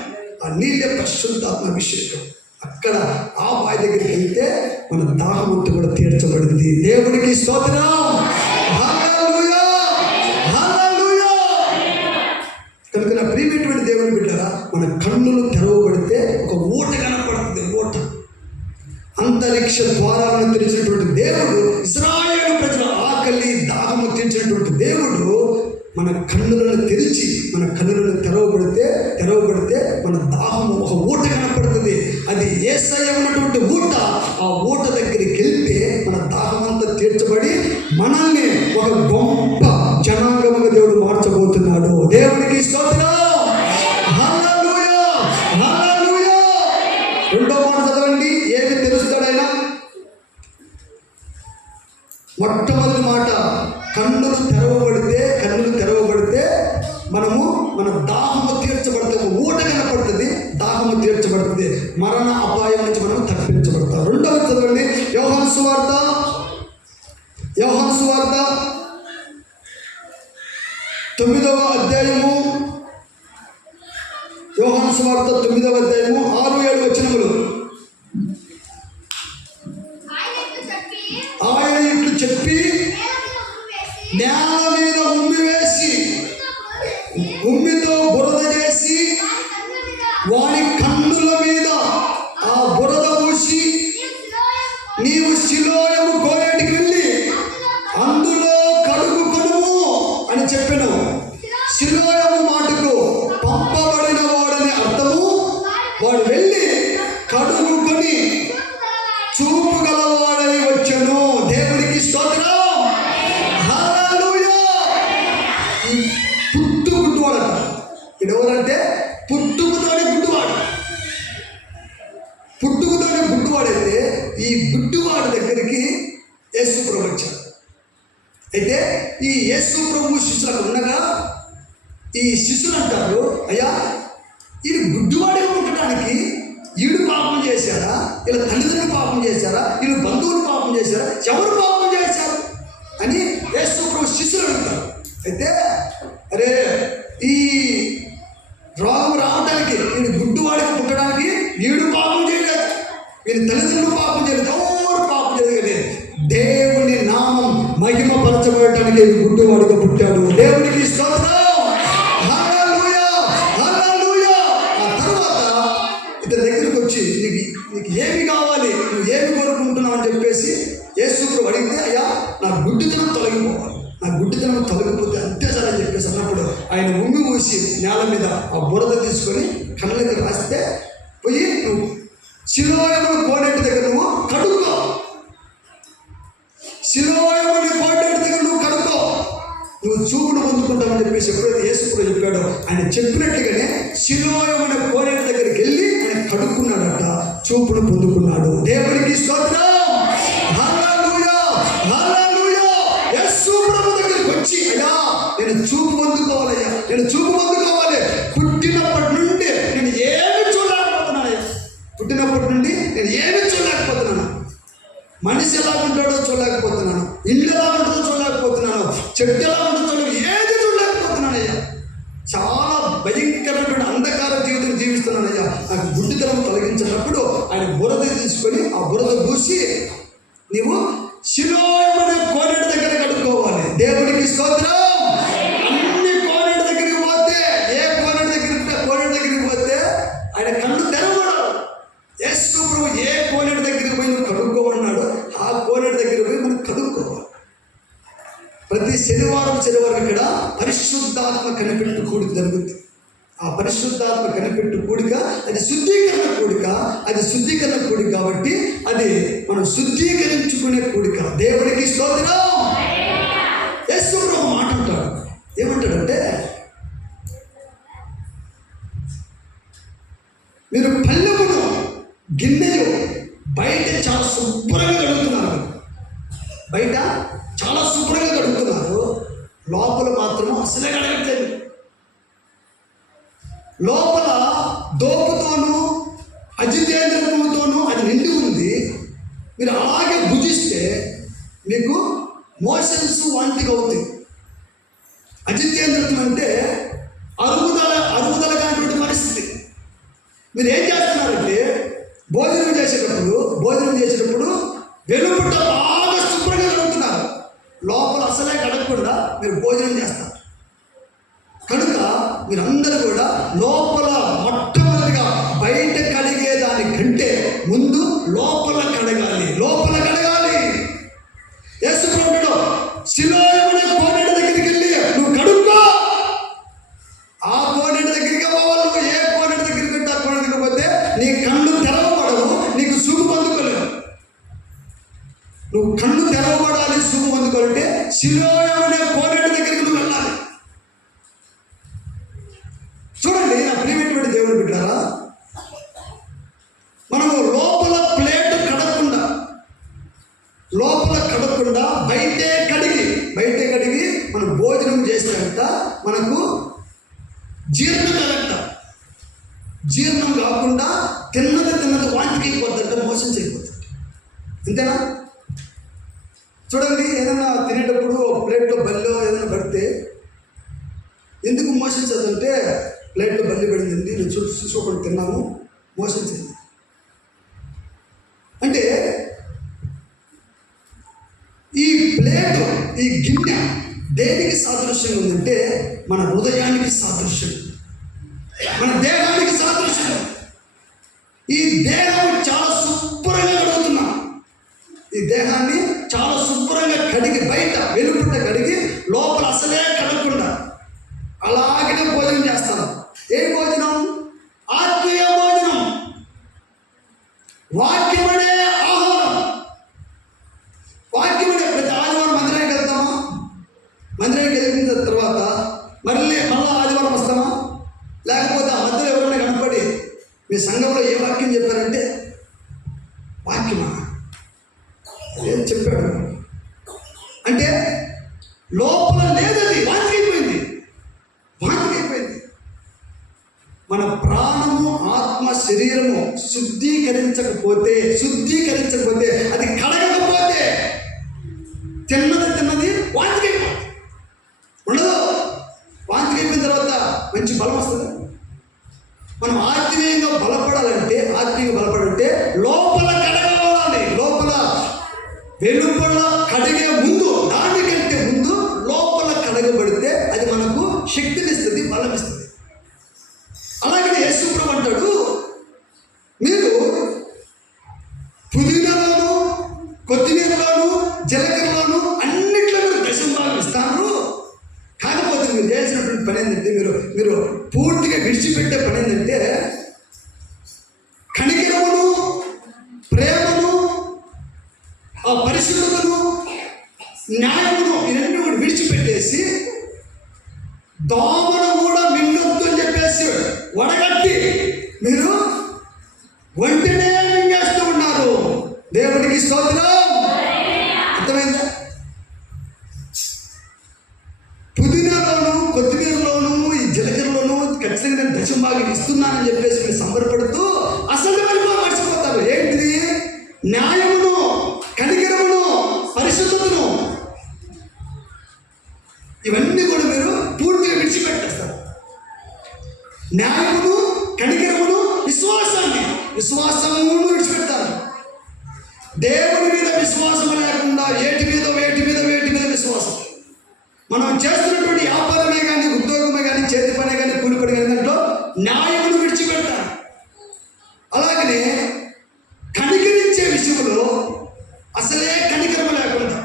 ఆ నీళ్ళే పరిశుద్ధాత్మ అభిషేకం. అక్కడ ఆ బావి దగ్గరికి వెళ్తే మన దాహమంతా కూడా తీర్చబడింది. దేవునికి స్తోత్రం. హల్లెలూయా, హల్లెలూయా. కనుక నా ప్రియమైనటువంటి దేవుని బిడ్డలారా, మన కన్నులు తెరవబడితే ఒక ఊట కనపడుతుంది. ఊట, అంతరిక్ష ద్వారాలను తెరిచినటువంటి దేవుడు, ఇశ్రాయేలు ప్రజల ఆకలి దాహము తీర్చినటువంటి దేవుడు మన కన్నులను తెరిచి, మన కన్నులను తెరవబడితే మన దాహము ఒక ఊట కనపడుతుంది. అది యేసయ్య ఉన్నటువంటి ఊట. ఆ ఊట దగ్గరికి వెళ్తే మన దాహం అంతా తీర్చబడి మనల్ని ఒక గొప్ప జనాంగముగా దేవుడు మార్చబోతున్నాడు. దేవునికి స్తోత్రం. హల్లెలూయా, హల్లెలూయా. 2వ మాట చదవండి. ఏమి తెలుస్తాడైనా? మొట్టమొదటి మాట, కన్నులు తెరవబడితే మన దాహము తీర్చబడుతుంది. ఊట కనపడుతుంది, దాహము తీర్చబడుతుంది. మరణ అపాయం నుంచి మనం తప్పించబడతాం. 2వ చదవండి. యోహాను సువార్త 9వ అధ్యాయము. యోహాను సువార్త 9వ అధ్యాయము 6-7 వచనములు. ఆయన ఇట్లు చెప్పి నేల మీద ఉమ్మితో బురద చేసి వాని కన్నుల మీద ఆ బురద పూసి, నీవు సిలోయము కోనేటికి వెళ్ళి అందులో కడుగుకొనుము అని చెప్పెను. సిలోయము మాటకు పంపబడిన వాడని అర్థము. వాడు వెళ్ళి కడుగుకొని చూపు గలవాడై వచ్చెను. దేవునికి స్తోత్రం. హల్లెలూయా. గుడ్డువాడు ఎవరంటే పుట్టుకతోనే గుడ్డువాడైతే ఈ గుడ్డువాడి దగ్గరికి యేసు ప్రభు వచ్చాడు. అయితే ఈ యేసు ప్రభు శిష్యులకు ఉండగా ఈ శిష్యులు అంటారు, అయ్యా ఇది గుడ్డువాడిగా ఉండటానికి ఈడు పాపం చేశారా, ఇలా తల్లిదండ్రులు పాపం చేశారా, వీళ్ళు బంధువులు పాపం చేశారా, ఎవరు పాపం చేశారు అని యేసు ప్రభు శిష్యులు అడుగుతారు. అయితే అరే ఈ రోగం రావడానికి, వీడు గుడ్డువాడికి పుట్టడానికి వీడు పాపం చేయలేదు, వీరి తల్లిదండ్రులు పాపం చేయలేదు, ఎవరు పాపం చేయలేదు. కానీ దేవుని నామం మహిమపరచబడటానికి గుడ్డువాడిగా పుట్టాడు. దేవునికి స్తోత్రం. హల్లెలూయా, హల్లెలూయా. ఆ తర్వాత ఇతని దగ్గరికి వచ్చి నీకు ఏమి కావాలి, నువ్వు ఏమి కోరుకుంటున్నావు అని చెప్పేసి యేసు ప్రభు అడిగితే, అయ్యా నా గుడ్డితనం తొలగిపోవాలి, నా గుడ్డితనం తొలగిపోతే అంతే సార్ అని చెప్పేసి అన్నప్పుడు ఆయన ఉమ్మి మూసి నేల మీద ఆ బురద తీసుకొని కళ్ళకి రాస్తే, పోయి నువ్వు శిలోయమును కోనేటి దగ్గర నువ్వు కడుక్కో, శిలోయముని కోనేటి దగ్గర నువ్వు కడుక్కో, నువ్వు చూపును పొందుకుంటావని చెప్పేసి ఎప్పుడైతే యేసు ప్రభు చెప్పాడో ఆయన చెప్పినట్టుగానే శిలోయముని కోనేటి దగ్గరికి వెళ్ళి ఆయన కడుక్కున్నాడట, చూపును పొందుకున్నాడు. దేవునికి స్తోత్రం. హల్లెలూయా, హల్లెలూయా. యేసు ప్రభు దగ్గరికి వచ్చి, అయ్యా నేను చూపు పొందుకోవాలయ్యా, నేను చూపు పొందుకోవాలి, పుట్టినప్పటి నుండి నేను ఏమి చూడలేకపోతున్నానయ్యా, పుట్టినప్పటి నుండి నేను ఏమి చూడలేకపోతున్నాను, మనిషి ఎలా ఉంటాడో చూడలేకపోతున్నాను, ఇల్లు ఎలా ఉంటుందో చూడలేకపోతున్నాను, చెట్టు ఎలా ఉంటుందో ఏది చూడలేకపోతున్నానయ్యా, చాలా భయంకరమైన అంధకార జీవితం జీవిస్తున్నానయ్యా, నాకు గుడ్డితనం తొలగించినప్పుడు ఆయన బురద తీసుకొని ఆ బురద పూసి నీవు శిలోయమనే కోనేటి దగ్గర కడుక్కోవాలి. దేవునికి స్తోత్రం. అన్ని కోనేటి దగ్గరికి పోతే, ఏ కోనేటి దగ్గరికి పోతే ఆయన కళ్ళు తెరవడు. యేసు ప్రభు ఏ కోనేటి దగ్గరికి పోయి నువ్వు కడుక్కోమన్నాడు, ఆ కోనేటి దగ్గరికి పోయి మనం కడుక్కోవాలి. ప్రతి శనివారం ఇక్కడ పరిశుద్ధాత్మ కనిపెట్టు కూడిక జరుగుతుంది. ఆ పరిశుద్ధాత్మ కనిపెట్టు కూడిక అది శుద్ధీకరణ కూడిక, అది శుద్ధీకరణ కూడిక కాబట్టి అది మనం శుద్ధీకరించుకునే కూడిక. దేవునికి స్తోత్రం. యేసు ప్రభు మాట అంటాడు, ఏమంటాడంటే, మీరు పళ్ళెమును గిన్నెలు బయట చాలా శుభ్రంగా కడుగుతున్నారు, బయట చాలా శుభ్రంగా కడుగుతున్నారు, లోపల మాత్రం అసలే కడగట్లేదు. లోపల దోపుతోనూ అజితేంద్రత్వంతోనూ అది నిండి ఉంది. మీరు అలాగే భుజిస్తే మీకు మోషన్స్ వాంతిగా అవుతుంది. అజితేంద్రత్వం అంటే అరుగుదల కానిటువంటి పరిస్థితి. మీరు ఏం చేస్తున్నారంటే భోజనం చేసేటప్పుడు వెలుపట బాగా శుభ్రంగా కడుగుతున్నారు, లోపల అసలే కడగకుండా మీరు భోజనం చేస్తారు. కనుక మీరందరూ కూడా లోపల మొట్టమొదటిగా బయట కడిగే దానికంటే ముందు లోపల కడగాలి. యేసు ప్రభువు శిలోయమనే కోనేటి దగ్గరికి వెళ్ళి నువ్వు కడుక్కో. ఆ కోనేటి దగ్గరికి పోవాలి. నువ్వు ఏ కోనేటి దగ్గరికి వెళ్తే ఆ కోనేటి దగ్గరికి పోతే నీ కళ్ళు తెరవబడవు, నీకు సుఖం పొందుకోలేవు. నువ్వు కళ్ళు తెరవబడాలి, సుఖం పొందుకోవాలంటే శిలోయమనే కోనేటి దగ్గరికి నువ్వు వెళ్ళాలి. చూడండి నా ప్రియమైనటువంటి దేవుని బిడ్డలారా, మనము లోపల ప్లేట్ కడగకుండా బయటే కడిగి మనం భోజనం చేసినంత మనకు జీర్ణం కాకుండా తిన్నది వాంతికి అయిపోద్దంట, మోసం చేయబోతుంది. అంతేనా? చూడండి, ఏదైనా తినేటప్పుడు ప్లేట్లో బల్లో ఏదైనా పడితే ఎందుకు మోసం చేద్దంటే, ప్లేట్లో బల్లి పడిందండి, నేను చూసుకోకుండా తిన్నాము, మోసం చేయండి అంటే ఈ ప్లేటు, ఈ గిన్నె దేనికి సాదృశ్యంగా ఉందంటే మన హృదయానికి సాదృశ్యం, మన దేహానికి సాదృశ్యం. ఈ దేహం చాలా శుభ్రంగా కడుగుతున్నాం, ఈ దేహాన్ని చాలా శుభ్రంగా కడిగి బయట వెలుపట కడిగి లోపల అసలే కడగకుండా అలాగనే భోజనం చేస్తాను. ఏ భోజనం? ఆత్మీయ భోజనం, వాక్యమనే ఆహారం. వాక్యమనే ప్రతి ఆదివారం మందిరానికి వెళ్తామా? మందిరానికి వెళ్ళిన తర్వాత మళ్ళా ఆదివారం వస్తామా? లేకపోతే ఆ మధ్యలో ఎవరైనా కనపడి మీ సంఘంలో ఏ వాక్యం చెప్పారంటే, వాక్యమా ఏం చెప్పాడు అంటే లోపల లేదది, వాంతికైపోయింది. మన ప్రాణము, ఆత్మ, శరీరము శుద్ధీకరించకపోతే అది కడగకపోతే తిన్నది వాంతికి అయిపోతుంది. ఉండదు. వాంతికి అయిపోయిన తర్వాత మంచి బలం వస్తుంది. మనం ఆత్మీయంగా బలపడాలంటే లోపల కడగవాలి. లోపల వెలుపల కడిగే ముందు, దానికంటే ముందు లోపల కడగబడితే అది మనకు శక్తినిస్తుంది, బలం ఇస్తుంది. అలాగే యేసు ప్రభువు అంటాడు, మీరు పుదీనాలోను, కొత్తిమీరలోను, జీలకర్రలోను అన్నిట్లోనూ దశంభాగం ఇస్తాను. కాకపోతే మీరు చేసినటువంటి పని ఏంటంటే, మీరు పూర్తిగా విడిచిపెట్టే పని ఏంటంటే, కనికరమును, ప్రేమను, ఆ పరిశుద్ధతను, న్యాయమును ఇవన్నీ కూడా విడిచిపెట్టేసి దోమను కూడా మింగొద్దు అని చెప్పేసి వడగట్టి మీరు ఒంటినే మింగేస్తూ ఉన్నారు. దేవుడికి స్తోత్రం. అర్థమైందా? పుదీనాలోను, కొత్తిమీరలోను, ఈ జీలకర్రలోను ఖచ్చితంగా నేను దశంభాగం ఇస్తున్నానని చెప్పేసి మీరు సంబరపడుతూ అసలు మర్చిపోతారు. ఏంటిది? న్యాయమును, కనికరమును, పరిశుద్ధతను, ఇవన్నీ కూడా మీరు పూర్తిగా విడిచిపెట్టేస్తారు. న్యాయమును, కనికరమును, విశ్వాసమును విడిచిపెడతారు. దేవుని మీద విశ్వాసం లేకుండా వేటి మీద విశ్వాసం. మనం చేస్తున్నటువంటి వ్యాపారమే కానీ, ఉద్యోగమే కానీ, చేతి పనే కానీ, కూలి పని కానీ దాంట్లో న్యాయమును విడిచిపెడతారు. అలాగనే కనికరించే విషయంలో అసలే కనికరమ లేకుండా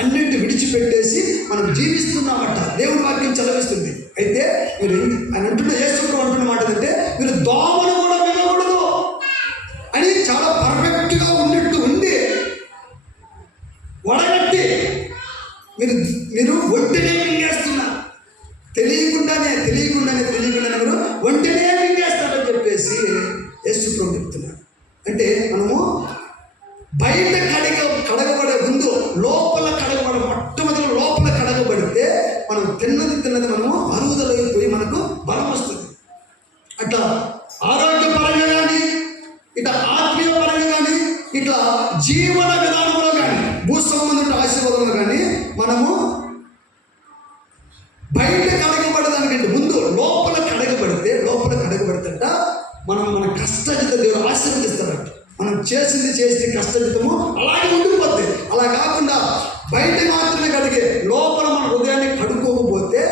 అన్నింటి విడిచిపెట్టేసి మనం జీవిస్తున్నామట. దేవుని వాక్యం చదివిస్తుంది. అయితే మీరు ఆయన అంటున్న యేసుప్రభువు అంటున్న మాట ఏంటంటే, మీరు దోమను కూడా మింగకూడదు అని చాలా పర్ఫెక్ట్గా ఉన్నట్టు ఉండి వడగట్టి మీరు ఒంటినే మింగేస్తున్నారు. తెలియకుండానే మీరు ఒంటినే మింగేస్తారని చెప్పేసి యేసుప్రభువు చెప్తున్నారు. అంటే మనము బయట కడగబడే ముందు లోపల మొట్టమొదటి లోపల కడగబడితే మనం తిన్నది మనము అరుగుదలైపోయి మనకు బలం వస్తుంది. అట్లా ఆరోగ్యపరంగా కానీ, ఇట్లా ఆత్మీయ పరంగా కానీ, ఇట్లా జీవన విధానంలో కానీ, భూ సంబంధిత ఆశీర్వాదంలో కానీ మనము బయట కడగబడేదానికంటే ముందు లోపల కడగబడితే మనం మన కష్టజిత దేవుడు ఆశీర్వదిస్తారట. మనం చేసి కష్టజితము అలాగే ఉండిపోద్ది. అలా కాకుండా బయట మాత్రమే కడిగే లోపల మన హృదయాన్ని కడుక్కోకపోతే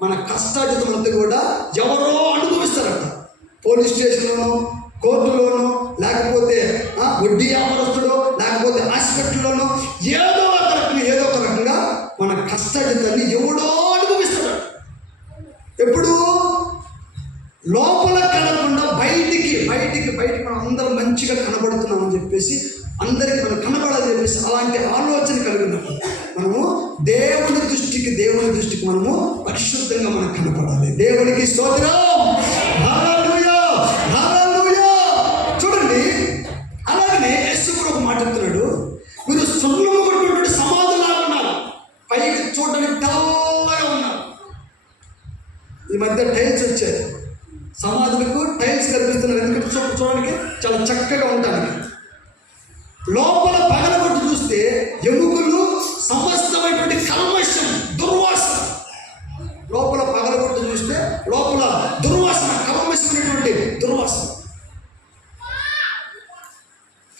మన కష్టాజితం అంతా కూడా ఎవరో అనుభవిస్తారట. పోలీస్ స్టేషన్లోనో, కోర్టులోనో, లేకపోతే వడ్డీ వ్యాపారస్తుడో, లేకపోతే హాస్పిటల్లోనో ఏదో ఒక రకంగా మన కష్టాజితాన్ని ఎవడో అనుభవిస్తారట. ఎప్పుడు లోపల కనకుండా బయటికి మనం అందరం మంచిగా కనబడుతున్నామని చెప్పేసి, అందరికి మనం కనబడాలని చెప్పేసి అలాంటి ఆలోచన కలిగినప్పుడు మనము దేవుని దృష్టికి మనము పరిశుద్ధంగా మనం కనపడాలి. దేవునికి స్తోత్రం. హల్లెలూయా, హల్లెలూయా. చూడండి, అలాగనే యేసు ప్రభు మాట్లాడుతున్నాడు, మీరు సున్నము కొట్టినటువంటి సమాధులాగా ఉన్నారు, పైకి చూడడానికి తెల్లగా ఉన్నారు. ఈ మధ్య టైల్స్ వచ్చాయి, సమాధులకు టైల్స్ కనిపిస్తున్నారు. ఎందుకంటే చూడడానికి చాలా చక్కగా ఉంటానికి. లోపల పగలగొట్టు చూస్తే ఎముకలు, సమస్తమైనటువంటి కల్మషం, దుర్వాసన. లోపల పగలగొట్టు చూస్తే లోపల దుర్వాసన, కల్మషమైనటువంటి దుర్వాసన.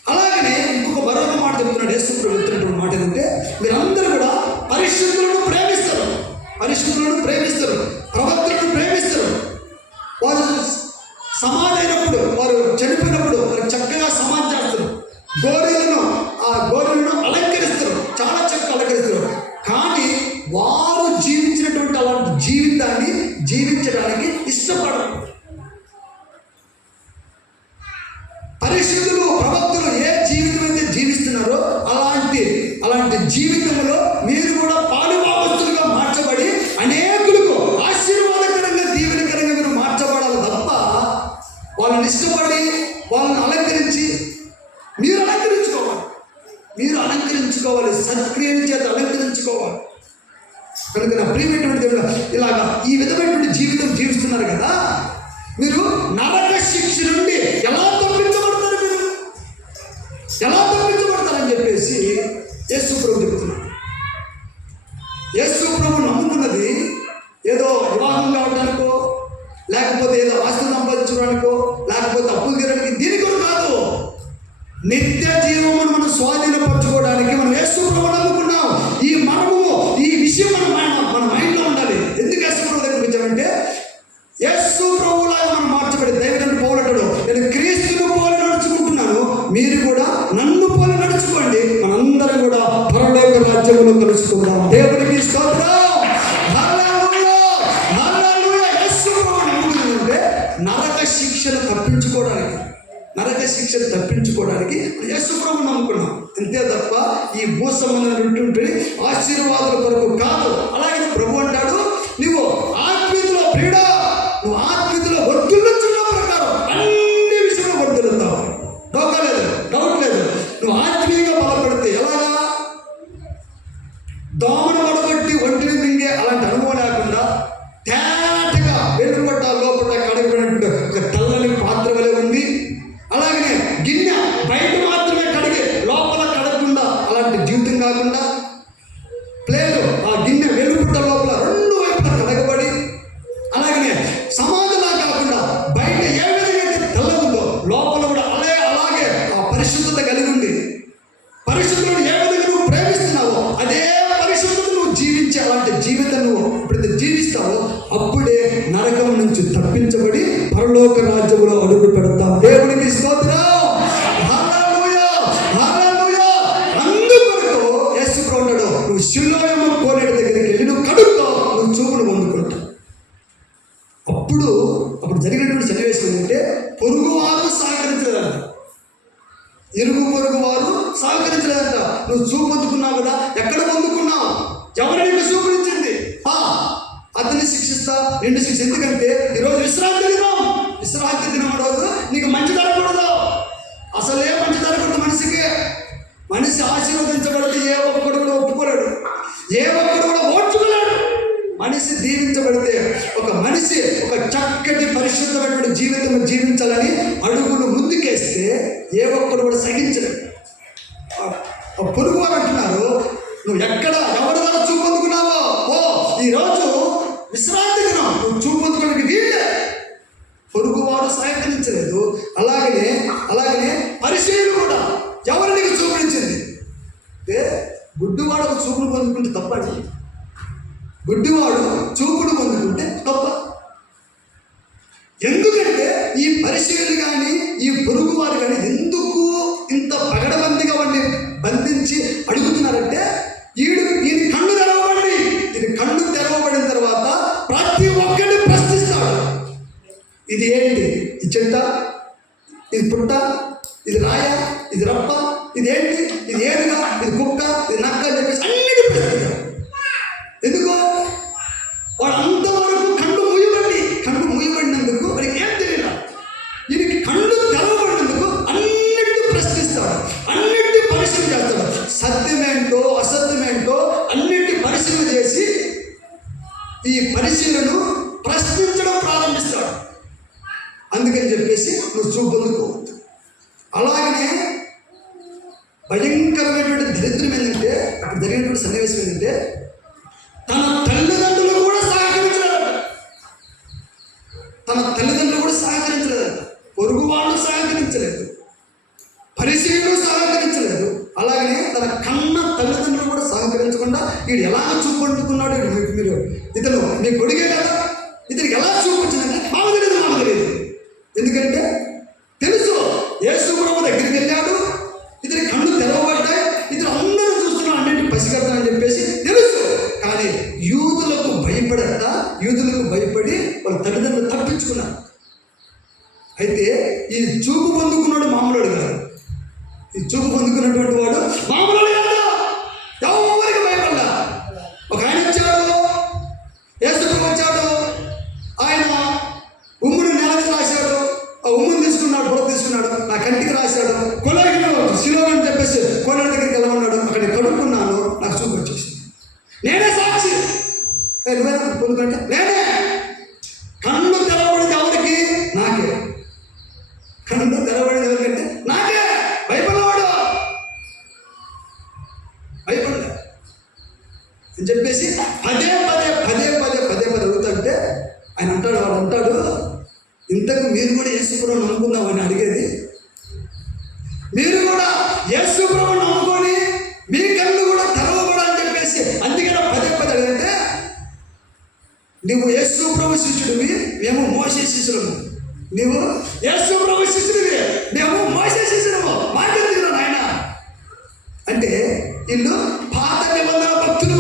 అలాగనే ఇంకొక మరొక మాట చెప్తున్నాడు యేసు ప్రభు. చెప్తున్నటువంటి మాట ఏంటంటే, మీరందరూ కూడా పరిశుద్ధులను ప్రేమిస్తారు, ప్రవక్తలను ప్రేమిస్తారు. వారు సమాధి అయినప్పుడు, వారు చనిపోయినప్పుడు వారు చక్కగా సమాధి చేస్తారు. ఆ గోరెలను అలంకరిస్తారు, చాలా చక్కగా అలంకరిస్తారు. కానీ వారు జీవించినటువంటి అలాంటి జీవితాన్ని జీవించడానికి ఇష్టపడరు. పరిశుద్ధులు, ప్రవక్తలు ఏ జీవితం అయితే జీవిస్తున్నారో అలాంటి జీవితంలో మీరు కూడా పాలుభాగస్తులుగా మార్చబడి అనేకులకు ఆశీర్వాదకరంగా, దీవెనకరంగా మీరు మార్చబడాలి తప్ప వాళ్ళని ఇష్టపడి వాళ్ళని అలంకరించి మీరు అలంకరించుకోవాలి, సత్క్రియల చేత అలంకరించుకోవాలి. కనుక నా ప్రియమైనటువంటి దేవుడు, ఇలాగా ఈ విధమైనటువంటి జీవితం జీవిస్తున్నారు కదా, మీరు నరక శిక్ష నుండి ఎలా తప్పించబడతారు, మీరు ఎలా తప్పించబడతారని చెప్పేసి యేసు ప్రభు చెప్తున్నారు. యేసు ప్రభు నమ్ముకున్నది ఏదో వివాహం కావడానికో, లేకపోతే ఏదో ఆస్తి సంపాదించడానికో, లేకపోతే అప్పులు తీరడానికి, దీని కూడా కాదు. నిత్య జీవమును మనం స్వాధీనపరచుకోవడానికి మనం యేసు ప్రభు నమ్ముకున్నాం. ఈ విషయం మన మైండ్లో ఉండాలి. ఎందుకు యేసు ప్రభు దగ్గరికి వచ్చామంటే, యేసు ప్రభువులాగా మనం మార్చబడి, దైవజనుడు పౌలు అంటాడు, నేను క్రీస్తును పోలి నడుచుకుంటున్నాను, మీరు కూడా నన్ను పోలి నడుచుకోండి, మనందరం కూడా పరలోక రాజ్యంలో కలుసుకుందాం. దేవునికి స్తోత్రం. హల్లెలూయా, హల్లెలూయా. యేసు ప్రభు నమ్ముకుంటే నరక శిక్షను తప్పించుకోవడానికి యేసు ప్రభు నమ్ముకున్నాం. అంతే తప్ప ఈ భూ సంబంధం ఉంటుంటే ఆశీర్వాదాల కొరకు కాదు. అలాగే ప్రభు అంటాడు, నువ్వు ఆత్మీయతలో ప్రియుడా, నువ్వు ఆత్మీయతలో వర్ధిల్లుచున్న ప్రకారం అన్ని విషయంలో వర్ధిల్లుతావు. డౌట్ లేదు. నువ్వు ఆత్మీయంగా బలపడితే ఎలాగా? దోమను పడగొట్టి ఒంటిని మింగే అలాంటి అనుభవం లేకుండా తేటగా వెలుపడ్డ లోపల కడగబడినట్టు ఒక తెల్లని పాత్ర వలె ఉంది. అలాగనే గిన్నె బయట మాత్రమే కడిగి లోపల కడగకుండా అలాంటి జీవితం కాకుండా, ప్లేటు ఆ గిన్నె వెలుపడ్డ లోపల రెండు వైపులా కడగబడి, అలాగనే సమాధిలా కాకుండా బయట ఏ విధంగా అయితే తెల్లగుందో లోపల కూడా అలాగే ఆ పరిశుద్ధత కలిగి ఉంది. పరిశుద్ధులను ఏ విధంగా నువ్వు ప్రేమిస్తున్నావో అదే పరిశుద్ధత నువ్వు జీవించే అలాంటి జీవితం నువ్వు ఎప్పుడైతే జీవిస్తావో అప్పుడే నరకం నుంచి తప్పించబడి పరలోక రాజ్యంలో అడుగు పెడతాం. దేవునికి స్తోత్రం. హల్లెలూయా, హల్లెలూయా. అందుకొరకు యేసు ప్రభు అంటాడు, నువ్వు శిలోయము కోనేటి దగ్గరికి వెళ్ళి నువ్వు కడుక్కో, నువ్వు చూపును పొందుకుంటావు. అప్పుడు జరిగినటువంటి సన్నివేశం ఏంటంటే, పొరుగువారు సహకరించలేదంట, ఇరుగు పొరుగు వారు సహకరించలేదంట. నువ్వు చూపు పొందుకున్నావు కదా, ఎక్కడ పొందుకున్నావు? ఎవరు నీకు చూపునిచ్చింది? అతన్ని శిక్షిస్తా, నిన్ను శిక్ష. ఎందుకంటే ఈరోజు విశ్రాంతి దినం రోజు నీకు మంచి జరగకూడదు. అసలే మంచి జరగకూడదు మనిషికి. మనిషి ఆశీర్వదించబడితే ఏ ఒక్కడు కూడా ఒప్పుకోలేడు, ఏ ఒక్కడు కూడా ఓర్చుకోలేడు. మనిషి దీవించబడితే, ఒక మనిషి ఒక చక్కటి పరిశుద్ధమైనటువంటి జీవితం జీవించాలని అడుగులు ముందుకేస్తే ఏ ఒక్కడు కూడా సహించలేడు. పొరుగు వారు అంటున్నారు, నువ్వు ఎక్కడ ఎవరి ద్వారా చూపొందుకున్నావో ఈరోజు విశ్రాంతి దినం, నువ్వు చూపొందుకోవడానికి వీళ్ళే. పొరుగువారు సహకరించలేదు. అలాగనే పరిశీలన కూడా ఎవరు నీకు చూపించింది? గుడ్డివాడు ఒక చూపును పొందుకుంటే తప్పండి. గుడ్డివాడు చూపును పొందుకుంటే తప్ప. ఎందుకంటే ఈ పరిశీలన కానీ ఈ పొరుగు వారు కానీ ఎందుకు ఇంత పగడబందిగా వాడిని బంధించి అడుగుతున్నారంటే, ఈయన కన్ను తెరవబడి, ఇది కన్ను తెరవబడిన తర్వాత ప్రతి ఒక్కరిని ప్రశ్నిస్తాడు. ఇది ఏంటి? ఇది చెట్ట, ఇది పుట్ట, ఇది రాయ, ఇది రప్ప, ఇది ఏంటి, ఇది ఏనుగా, ఇది కుక్క, ఇది నక్క అని చెప్పేసి అన్నిటి ప్రశ్నిస్తాడు. ఎందుకు? వాడు అంతవరకు కన్ను మూయబడినందుకు వాడికి ఏం తెలియదు. దీనికి కన్ను తెరవబడినందుకు అన్నిటిని ప్రశ్నిస్తాడు, అన్నిటిని పరిశీలన చేస్తాడు. సత్యమేంటో అసత్యమేంటో అన్నిటి పరిశీలన చేసి ఈ పరిశీలనను ప్రశ్నించడం ప్రారంభిస్తాడు. అందుకని చెప్పేసి నువ్వు చూపొందుకో. అలాగనే భయంకరమైనటువంటి దరిద్రం ఏంటంటే, అక్కడ జరిగినటువంటి సన్నివేశం ఏంటంటే, తన తల్లిదండ్రులు కూడా సహకరించలేదంట. పొరుగు వాళ్ళు సహకరించలేదు, పరిశీలనలు సహకరించలేదు. అలాగనే తన కన్న తల్లిదండ్రులు కూడా సహకరించకుండా వీడు ఎలా చూపొందుకున్నాడు. మీరు ఇతను మీ కొడుకే కదా, ఇతనికి ఎలా చూపించిందంటే మాకు తెలియదు. ఎందుకంటే తెలుసు, యేసు ప్రభు దగ్గరికి వెళ్ళాడు, ఇతని కళ్ళు తెరవబడ్డాయి, ఇతను అందరూ చూస్తున్నారు, అన్నింటిని పసిగడతానని చెప్పేసి తెలుసు. కానీ యూదులకు భయపడి వాళ్ళ తల్లిదండ్రులు తప్పించుకున్నారు. అయితే ఈ చూపు పొందుకున్నాడు మామూలుడు కాదు. ఈ చూపు పొందుకున్నటువంటి వాడు మామూలుడు కాదు, ఎవరికి భయపడ్డా. ఒక ఆయన వచ్చాడు, యేసు ప్రభు వచ్చాడు, ఆయన ఉమ్ముని నేల మీద రాశాడు, ఆ ఉమ్ముని తీసుకున్నాడు, బుర్ర తీసుకున్నాడు, నా కంటికి రాశాడు, కొలగిలో శిలోని అని చెప్పేసి కోనేటి దగ్గరికి వెళ్ళమన్నాడు. అక్కడికి కడుక్కున్నాను, నాకు చూపు వచ్చేసింది. నేనే సాక్షి. నువ్వేనా పొందుకుంటే నేనే. కన్ను తెరవబడింది ఎవరికి? అని చెప్పేసి పదే పదే పదే పదే పదే పదే అడుగుతుంటే ఆయన అంటాడు, వాడు అంటాడు, ఇంతకు మీరు కూడా యేసుప్రభువుని నమ్ముకున్నామని అడిగేది, మీరు కూడా యేసుప్రభువుని నమ్ముకొని మీ కళ్ళు కూడా తెరవబడా అని చెప్పేసి అందుకే పదే పదే అడిగితే, నువ్వు యేసుప్రభు శిష్యుడివి, మేము మోషే శిష్యులము. నువ్వు యేసుప్రభు శిష్యుడివి, మేము మోషే శిష్యులము, మాకెందుకు నాయన అంటే వీళ్ళు పాత నిబంధన భక్తులు.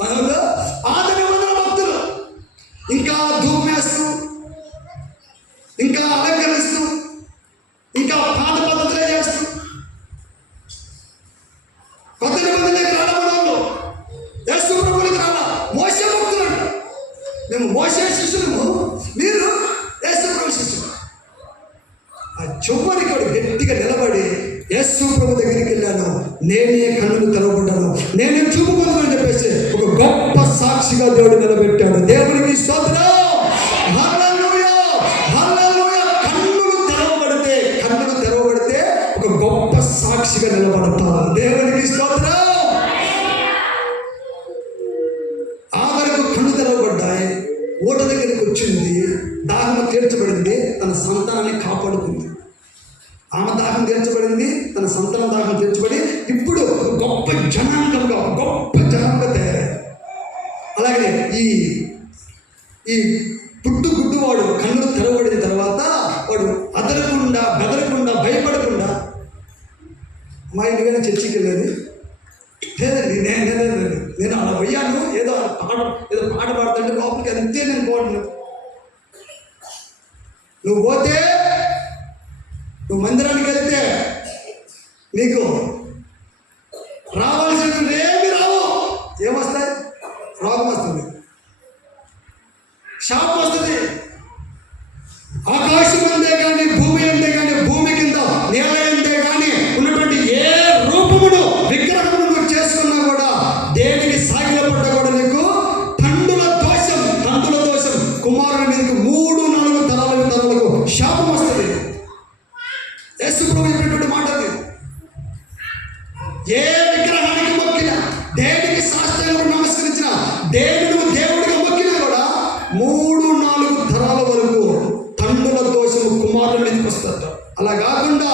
మనలో పాత నిబంధన భక్తులు ఇంకా ధూమేస్తూ, ఇంకా అలంకరిస్తూ, ఇంకా పాత పద్ధతులే చేస్తూ కొత్త నిబంధనలకు రావడం. మనలో యేసు ప్రభువులకు రాలా, మోషే భక్తులు అంట. మేము మోషే శిష్యులము, మీరు యేసు ప్రభు శిష్యులు. ఆ చివరికి వాడు గట్టిగా నిలబడి యేసు ప్రభు దగ్గరికి వెళ్ళాను, నేనే కన్నులు తెరవబడ్డాను, నేనే చూపు పొందుకొని చెప్పేసి ఒక గొప్ప సాక్షిగా దేవుడు నిలబెట్టాడు. దేవునికి స్తోత్రం. హల్లెలూయా, హల్లెలూయా. కన్నులు తెరవబడితే ఒక గొప్ప సాక్షిగా నిలబడతారు. దేవునికి స్తోత్రం. ఆఖరికి కన్ను తెరవబడ్డాయి, ఓట దగ్గరికి వచ్చింది, దాహం తీర్చబడింది, తన సంతానాన్ని కాపాడుకుంది. ఆమె దాహం తీర్చబడింది, తన సంతానం దాహం తీర్చబడి ఇప్పుడు గొప్ప జనాంగంగా తయారయ్యారు. అలాగే ఈ పుట్టుగుడ్డువాడు కన్నులు తెరవబడిన తర్వాత వాడు అదరకుండా బెదరకుండా భయపడకుండా, మా ఇంటికైనా చర్చికి వెళ్ళేది లేదండి, నేను అలా పోయాను, ఏదో పాట పాడుతుంటే లోపలికి అంతే నేను పోను. నువ్వు పోతే, నువ్వు మందిరానికి వెళ్తే నీకు రావాల్సినవి ఏమి రావు. ఏమొస్తాయి? రోగం వస్తుంది, శాపం వస్తుంది. ఆకాశం అంతే కానీ, భూమి అంతే కానీ, భూమి కింద నేల అంతే కానీ ఉన్నటువంటి ఏ రూపమును విగ్రహమును నువ్వు చేసుకున్నా కూడా, దేనికి సాగిలపడ్డా కూడా నీకు తండ్రుల దోషం కుమారుని మీదకి 3-4 తరాలకు శాపం వస్తుంది. యేసు ప్రభు చెప్పినటువంటి మాట అది. ఏ విగ్రహానికి మొక్కినా, దేనికి సాష్టాంగం నమస్కరించినా, దేని నువ్వు దేవుడిగా మొక్కినా కూడా 3-4 తరాల వరకు తండ్రుల దోషము కుమారుల మీదకి వస్తుందట. అలా కాకుండా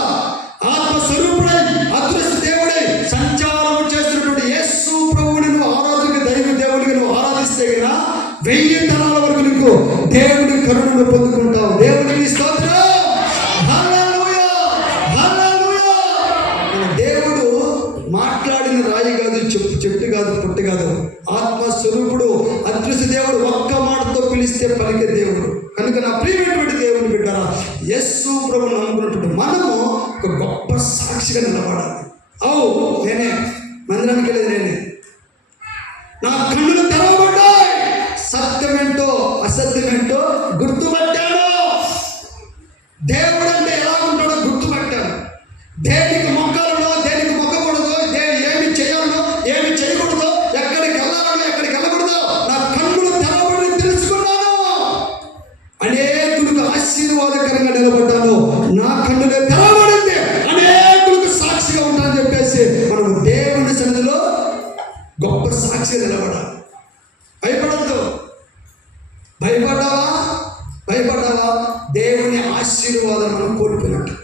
ఆత్మస్వరూపుడై అదృష్ట దేవుడై సంచారం చేస్తున్నటువంటి యేసు ప్రభువుని నువ్వు దేవుడికి నువ్వు ఆరాధిస్తే కదా 1000 తరాల వరకు నీకు దేవుడి కరుణను పొందుకుంటావు. దేవుడికి స్తోత్రం. దేవుడు మాట్లాడిన రాయి కాదు, చెట్టు కాదు, పుట్టు కాదు, ఆత్మస్వరూపుడు అదృశ్య దేవుడు. ఒక్క మాటతో పిలిస్తే పలికే దేవుడు. కనుక నా ప్రియమైనటువంటి దేవుని బిడ్డారా, యేసు ప్రభువును నమ్ముకున్నటువంటి మనము ఒక గొప్ప సాక్షిగా నిలబడాలి. నేనే మందిరానికి వెళ్ళేది, నేనే. నా కన్నులు తెరవబడ్డాయి, సత్యమేంటో అసత్యమేంటో గుర్తుపట్టాను. దేవుడు అంటే ఎలా ఉంటాడో గుర్తుపట్టాను. దేనికి మొక్కాలనో, దేనికి మొక్కకూడదో, ఏమి చేయాలనో, ఏమి చేయకూడదో, ఎక్కడికి వెళ్ళాలనో, ఎక్కడికి వెళ్ళకూడదో నా కన్నులు తెరవబడి తెలుసుకున్నాను. అనేకులకు ఆశీర్వాదకరంగా నిలబడ్డాను. నా కన్నులే తెరవబడింది, అనేకులకు సాక్షిగా ఉంటానని చెప్పేసి మనం దేవుని సన్నిధిలో గొప్ప సాక్షి నిలబడాలి. భయపడద్దు. భయపడ్డావా దేవుని ఆశీర్వాదం మనం కోల్పోయినట్టు.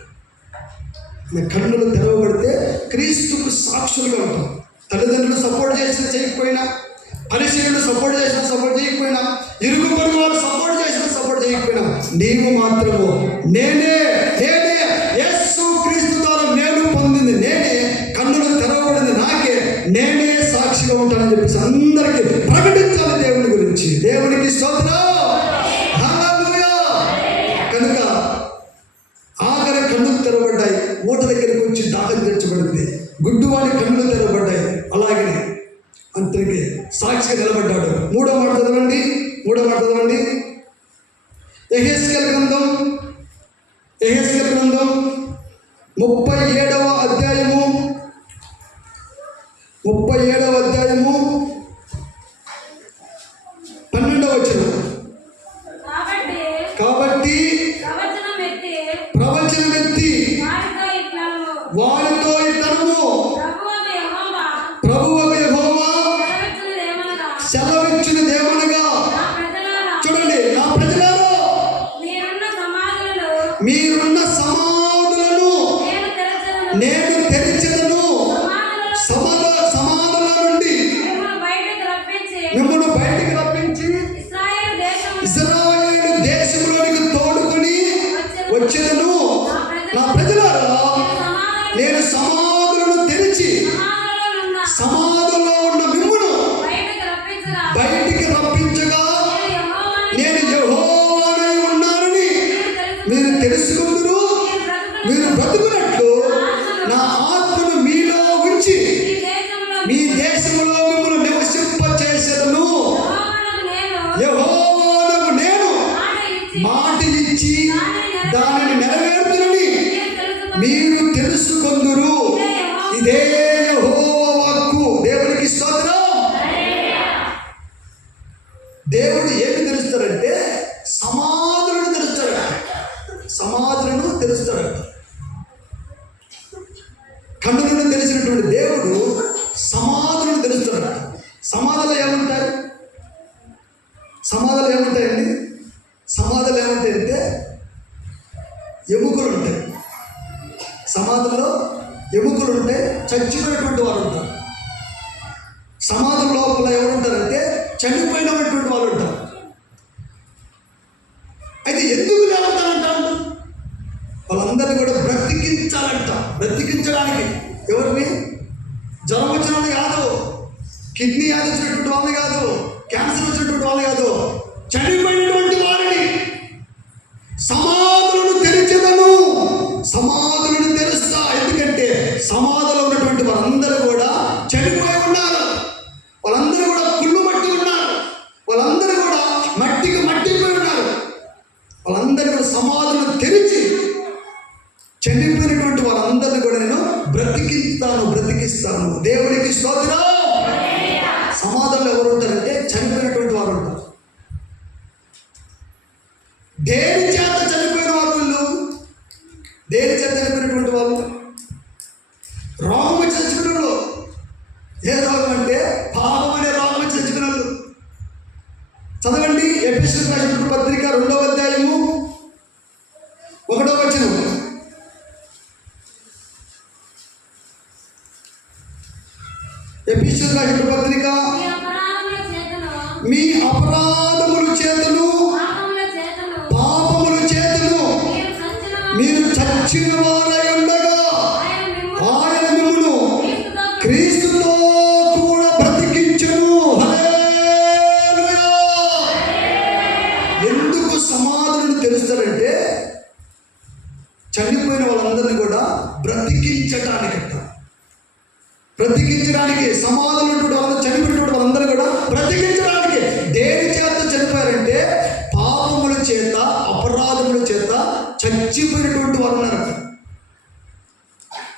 కన్నులు తెరవబడితే క్రీస్తుకు సాక్షులుగా ఉంటాం. తల్లిదండ్రులు సపోర్ట్ చేసినా చేయకపోయినా, పరిశీలన సపోర్ట్ చేసినా సపోర్ట్ చేయకపోయినా, ఇరుగు పొరుగు వాళ్ళు సపోర్ట్ చేసినా సపోర్ట్ చేయకపోయినా, నీవు మాత్రము నేనే యేసు క్రీస్తు ద్వారా నేను పొందింది నేనే, కన్నులు తెరవబడింది నాకే, నేనే సాక్షిగా ఉంటానని చెప్పేసి అందరికీ ప్రకటించాలి దేవుని గురించి. దేవునికి స్తోత్రం. హల్లెలూయా. కనుక ఆఖరి కన్నులు తెరవబడ్డాయి, ఊట దగ్గరికి వచ్చి దాహం తీర్చబడింది. గుడ్డువాడి కన్నులు తెరవబడ్డాయి, అలాగనే అంతరికి సాక్షిగా నిలబడ్డాడు. మూడో మాట చదవండి. యెహెజ్కేలు గ్రంథం 37వ అధ్యాయము 12వ వచనం. కాబట్టి ప్రవచనమెత్తి వారితో ఇట్లనుము, ప్రభువగు యెహోవా సెలవిచ్చిన దేవునిగా. చూడండి, నా ప్రజలారా మీరున్న సమాధులను నేను తెరిచెదను. సమాధుల నుండి మిమ్మల్ని బయటికి రప్పించి ఇశ్రాయేలు దేశంలోనికి తోడుకొని వచ్చెదను. నా ప్రజలారా నేను సమాధులను తెరిచి సమాధుల్లో ఉన్న మిమ్మును బయటికి రప్పించగా నేను యెహోవానై ఉన్నానని మీరు తెలుసుకుందురు. మీరు బ్రతుకున్నట్లు నా ఆత్మను మీలో ఉంచి మీ దేశంలో మిమ్మల్ని నివసింపచేసేదను. యెహోవానగు నేను మాట ఇచ్చి దానిని నెరవేర్చునని మీరు తెలుసుకొందురు. ఇదే యెహోవా వాక్కు. దేవునికి స్తోత్రం. దేవుడు ఏమి తెలుస్తాడంటే సమాధులను తెలుస్తాడు. సమాధులను తెలుస్తాడు. కన్నులను తెలిసినటువంటి దేవుడు సమాధులను తెలుస్తాడు. సమాధులు ఏముంటాయి? సమాధులు ఏముంటాయండి? సమాధులు ఏముంటాయంటే ఎముకలు ఉంటాయి. సమాధుల్లో ఎముకలు ఉంటే చచ్చిపోయినటువంటి వారు ఉంటారు. సమాధుల లోపల ఎవరు ఉంటారంటే చనిపోయినటువంటి వాళ్ళు ఉంటారు. అయితే ఎందుకు లేవుతారంటారు? వాళ్ళందరినీ కూడా బ్రతికించాలంట. బ్రతికించడానికి ఎవరిని? జ్వరం వచ్చిన వాళ్ళు కాదు, కిడ్నీ వ్యాధి వచ్చినటువంటి వాళ్ళు కాదు, క్యాన్సర్ వచ్చినటువంటి వాళ్ళు కాదు, చనిపోయినటువంటి వారిని. సమాధులను తెరిచెదను. సమాధులను తెరుస్తా. ఎందుకంటే సమాధిలో ఉన్నటువంటి వారందరూ కూడా చనిపోయి ఉన్నారు. వాళ్ళందరూ కూడా కుళ్ళు మట్టి ఉన్నారు. వాళ్ళందరూ కూడా మట్టికి మట్టిపోయి ఉన్నారు. వాళ్ళందరూ కూడా సమాధులను తెరిచి చనిపోయినటువంటి వారందరినీ కూడా నేను బ్రతికిస్తాను. దేవునికి స్తోత్రం. సమాధుల్లో ఎవరు ఉంటారంటే చనిపోయినటువంటి వారు ఉంటారు. దేని చేత చనిపోయిన వారు వీళ్ళు? దేని చేత చనిపోయినటువంటి వాళ్ళు? రోగం వచ్చి చచ్చిపోయిన వాళ్ళు. ఏ రోగం అంటే పాపం అనే రోగం వచ్చి చచ్చిపోయిన వాళ్ళు. చదవండి, ఎఫెసీయులకు రాసిన పత్రిక 2వ అధ్యాయము 1వ వచనం. ఎఫెసీయులకు రాసిన పత్రిక మీ అపరాధముల చేతను పాపముల చేతను మీరు చచ్చిన వారై ఉండగా ఆయన మిమ్మును క్రీస్తుతో కూడా బ్రతికించెను. హల్లెలూయా. ఎందుకు సమాధులను తెరుస్తారంటే చనిపోయిన వాళ్ళందరినీ కూడా బ్రతికించటానికంట. బ్రతికించడానికి. సమాధులు ఉన్నటువంటి చనిపోయినటువంటి వాళ్ళందరూ కూడా బ్రతికించడానికి. దేని చేత చనిపోయారంటే పాపముల చేత, అపరాధముల చేత చచ్చిపోయినటువంటి వారు ఉన్నారు.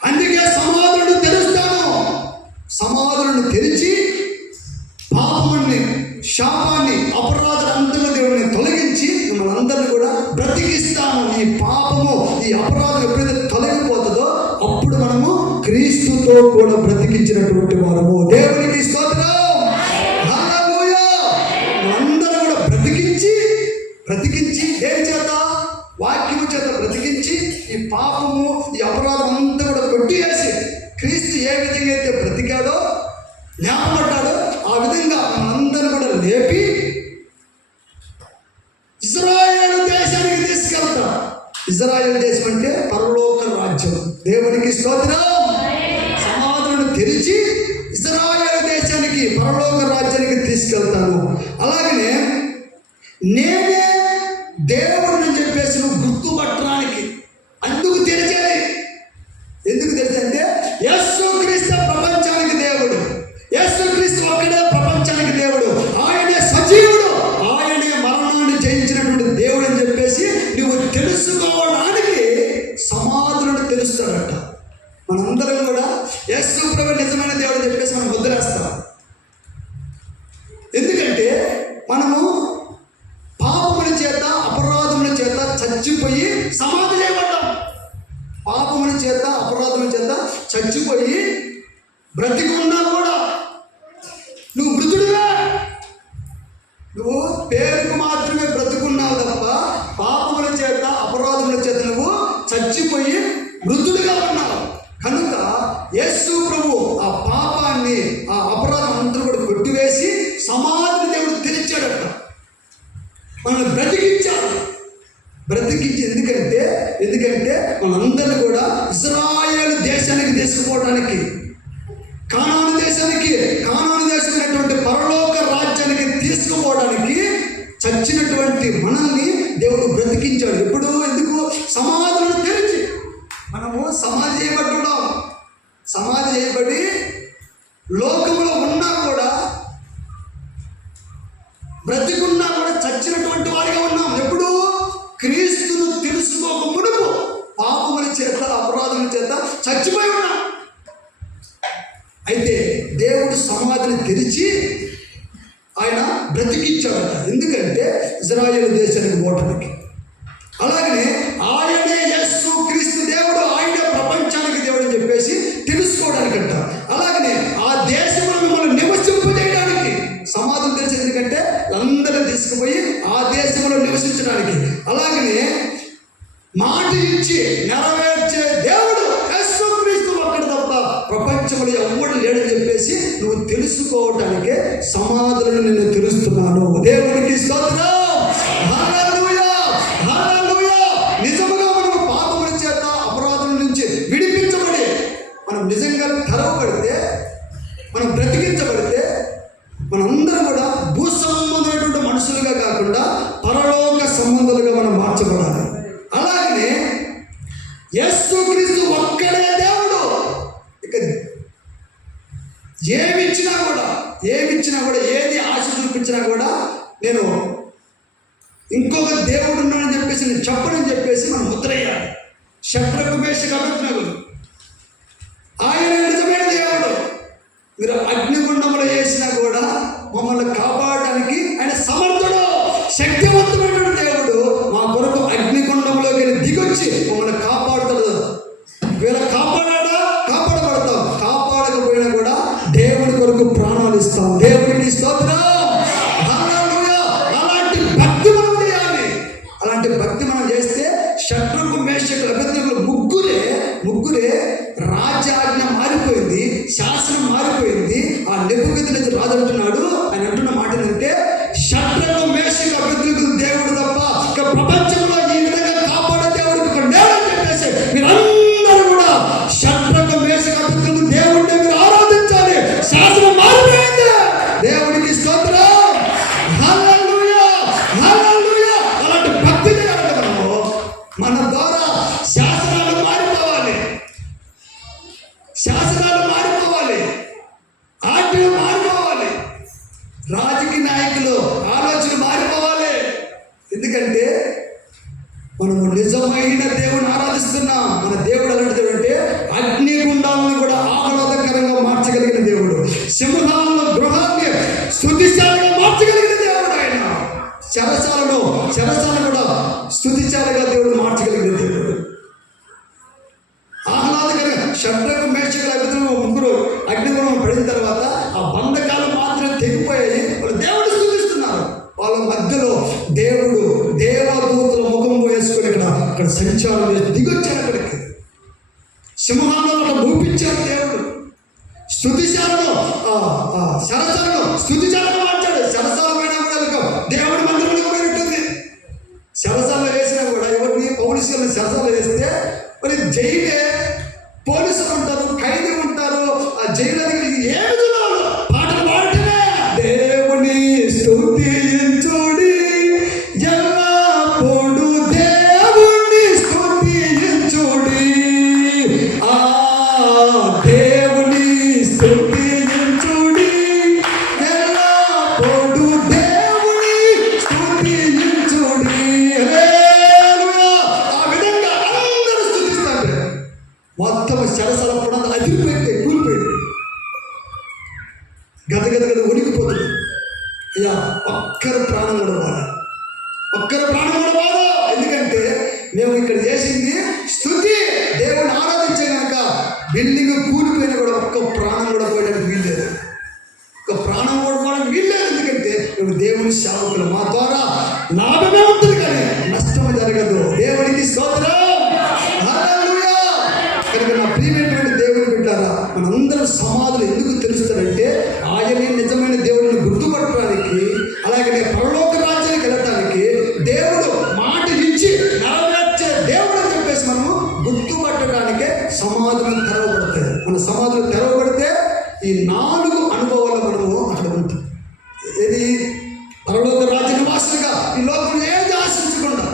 అందుకే సమాధులను తెరుస్తాను. సమాధులను తెరిచి పాపముని, శాపాన్ని, అపరాధాలంతలో దేవుడిని తొలగించి మిమ్మల్ని అందరినీ కూడా బ్రతికిస్తాను. ఈ పాపము, ఈ అపరాధం ఎప్పుడైతే తొలగిపోతుందో అప్పుడు మనము క్రీస్తుతో కూడా బ్రతికించినటువంటి వారము. దేవునికి స్తోత్రం. హల్లెలూయా. అందరూ కూడా బ్రతికించి దేని చేత? వాక్యము చేత బ్రతికించి ఈ పాపము, ఈ అపరాధం అంతా కూడా కొట్టివేసి క్రీస్తు ఏ విధంగా అయితే బ్రతికాడో, లేపబడ్డాడో ఆ విధంగా మనందరూ కూడా లేపి ఇశ్రాయేలు దేశానికి తీసుకెళ్తాం. ఇశ్రాయేలు దేశం అంటే పరలోక రాజ్యం. దేవునికి స్తోత్రం. సమాధులను తెరిచి ఇశ్రాయేలు దేశానికి, పరలోక రాజ్యానికి తీసుకెళ్తాను. అలాగనే నేనే దేవుడిని చెప్పేసి నువ్వు గుర్తుపట్టడానికి. అందుకు తెరిచేది. ఎందుకు తెరిచంటే యేసుక్రీస్తు ప్రపంచానికి దేవుడు. యేసుక్రీస్తు ఒక్కడే ప్రపంచానికి దేవుడు. ఆయనే సజీవుడు. ఆయనే మరణాన్ని జయించినటువంటి దేవుడు అని చెప్పేసి నువ్వు తెలుసుకోవడానికి సమాధులను తెలుస్తాడట. మనందరం కూడా యేసు ప్రభు నిజమైన దేవుడు అని చెప్పేసి మనం ముద్రేస్తాం. ఎందుకంటే మనము పాప మనల్ని బ్రతికించి ఎందుకంటే మనందరినీ కూడా ఇశ్రాయేలు దేశానికి తీసుకుపోవడానికి, కానాను దేశమైనటువంటి పరలోక రాజ్యానికి తీసుకుపోవడానికి చచ్చినటువంటి మనల్ని దేవుడు బ్రతికించాడు. ఎందుకు? సమాధులను తెరిచి. మనము సమాధి చేయబడి లోకంలో ఉన్నా కూడా, బ్రతికున్నా కూడా చచ్చినటువంటి వారిగా ఉన్నాం. ఎప్పుడు? క్రీస్తును తెలుసుకోక మునుపు పాపముల చేత, అపరాధముల చేత చచ్చిపోయి ఉన్నాం. అయితే దేవుడు సమాధిని తెరిచి ఆయన బ్రతికించాడట. ఎందుకంటే ఇశ్రాయేలు దేశానికి పోవటానికి. అలాగనే ఆయనే యేసు క్రీస్తు దేవుడు, ఆయనే ప్రపంచానికి దేవుడు అని చెప్పేసి తెలుసుకోవడానికంట. అలాగనే ఆ దేశంలో మిమ్మల్ని నివసింపజేయడానికి సమాధులు తెలిసి, ఎందుకంటే అందరిని తీసుకుపోయి ఆ దేశంలో నివసించడానికి. అలాగనే మాట ఇచ్చి నెరవేర్చే దేవుడు యేసు క్రీస్తు ఒక్కడు తప్ప ప్రపంచంలో ఎవడు లేడని చెప్పేసి నువ్వు తెలుసుకోవటానికే సమాధులను నేను తెలుస్తున్నాను. దేవునికి స్తోత్రం. హల్లెలూయా, హల్లెలూయా. నిజముగా మనం పాపముల చేత, అపరాధం నుంచి విడిపించబడి మనం నిజంగా తెరవబడితే, మనం బ్రతికించబడితే, మనందరం కూడా భూ సంబంధమైనటువంటి మనుషులుగా కాకుండా పరలోక సంబంధాలుగా మనం మార్చబడాలి. అలాగనే యేసు క్రీస్తు ఒక్కడే దేవుడు. ఇక ఏమిచ్చినా కూడా, ఏది ఆశ చూపించినా కూడా నేను ఇంకొక దేవుడు ఉన్నాడని చెప్పేసి నేను చెప్పనని చెప్పేసి మనం ముద్రయ్యాలి. శత్రుకు మేషకు అబేద్నెగోలు, ఆయన నిజమైన దేవుడు. మీరు అగ్నిగుండంలో వేసినా కూడా మమ్మల్ని కాపాడడానికి ఆయన సమర్థుడు, శక్తివంతమైన దేవుడు. మా కొరకు అగ్నిగుండంలోకి దిగొచ్చి మమ్మల్ని కాపాడుతాడు. వీళ్ళ కాపాడబడతాం. కాపాడకపోయినా కూడా దేవుడి కొరకు ప్రాణాలు ఇస్తాం. దేవుడికి స్తోత్రం. హల్లెలూయా. అలాంటి భక్తి మనం చేయాలి. అలాంటి భక్తి మనం చేస్తే శత్రుకు మేషకు అబేద్నెగోలు ముగ్గురే రాజ్యాజ్ఞ మారిపోయింది, శాసనం మారిపోయింది. ఆ నెబుకద్నెజరు రాజు అంటున్నాడు, ఆయన అంటున్న మాట ఏంటంటే, శత్రుకు మేషకు అబేద్నెగోలు దేవుడు తప్ప ఇక ప్రపంచంలో ఈ విధంగా కాపాడే దేవుడు ఇక్కడ లేడని చెప్పేసి మీరందరూ కూడా శత్రుకు మేషకు అబేద్నెగోలు దేవుడిని మీరు ఆరాధించాలి. శాసనం మారిపోయింది. దేవుడికి స్తోత్రం. హల్లెలూయా, హల్లెలూయా. అలాంటి భక్తి చేయాలంటే మన ద్వారా శాసనాలు మారిపోవాలి, ఆజ్ఞలు మారిపోవాలి, రాజకీయ నాయకులు ఆలోచన మారిపోవాలి. ఎందుకంటే మనము నిజమైన దేవుని ఆరాధిస్తున్నాం. మన దేవుడు ఎలాంటి దేవుడు అంటే అగ్నిగుండాలను కూడా ఆహ్లాదకరంగా మార్చగలిగిన దేవుడు, సింహాలను గృహాన్ని స్తుతిశాలగా మార్చగలిగిన దేవుడు. ఆయన చెరసాలను కూడా స్తుతిశాలగా దేవుడు మార్చగలిగిన దేవుడు. ఆహ్లాదకరంగా శత్రుకు మేషకు అబేద్నెగోలు ముగ్గురు అగ్నిగుండం పడిన తర్వాత ఆ బంధకాలు మాత్రం తెగిపోయాయి. వాళ్ళు దేవుడు స్తుతిస్తున్నారు. వాళ్ళ మధ్యలో దేవుడు దేవదూతల ముఖం వేసుకుని అక్కడ సంచారం చేసి దిగొచ్చాడు. అక్కడికి సింహాలను మూపించాడు దేవుడు. స్తుతిశాలను స్తుతిశాలను మార్చాడు. సరసాల పైన కూడా దేవుడి మందిరంలోకి పోయినట్టుంది. సరసాలు వేసినా కూడా ఎవరిని పౌరుషులను సరసాలు వేస్తే మరి జైలే, పోలీసులు ఉంటారు, ఖైదీ ఉంటారు. ఆ జైలు ఏమి పాటలు పాడటమే. దేవుని స్తుతించుడి ఎల్లప్పుడు, దేవుని స్తుతించుడి, ఆ దేవుని స్తుతించుడి ఎల్లప్పుడు, దేవుని స్తుతించుడి. హల్లెలూయా. ఆ విధంగా అందరూ స్తుతిస్తారు. మొత్తం చెరసాల పునాది అదిరిపోయింది, కూలిపోయింది, గదగద ఉనికిపోతుంది. అయ్యా ఒక్కరు ప్రాణం కూడా బాగా. ఎందుకంటే మేము ఇక్కడ చేసింది స్తుతి, దేవుని ఆరాధించే కనుక బిల్డింగ్ కూలిపోయినా కూడా ఒక్క ప్రాణం కూడా పోయడానికి వీల్లేదు. ఎందుకంటే మేము దేవుని సేవకులు. మా ద్వారా లాభమే ఉంటుంది కానీ నష్టం జరగదు. దేవునికి స్తోత్రం. హల్లెలూయా. కనుక నా ప్రియమైనటువంటి దేవుని బిడ్డారా, మనందరం సమాధులు ఎందుకు తెలుస్తారంటే ఆయనే నిజమైన దేవుడిని గుర్తుపట్టడానికి, అలాగే పరలోక రాజ్యానికి వెళ్ళటానికి అనుభవాల్లో మనము అక్కడ ఉంటాం. ఏది పరలోక రాజ్య నివాసులుగా ఈ లోకం ఏది ఆశించకుండా,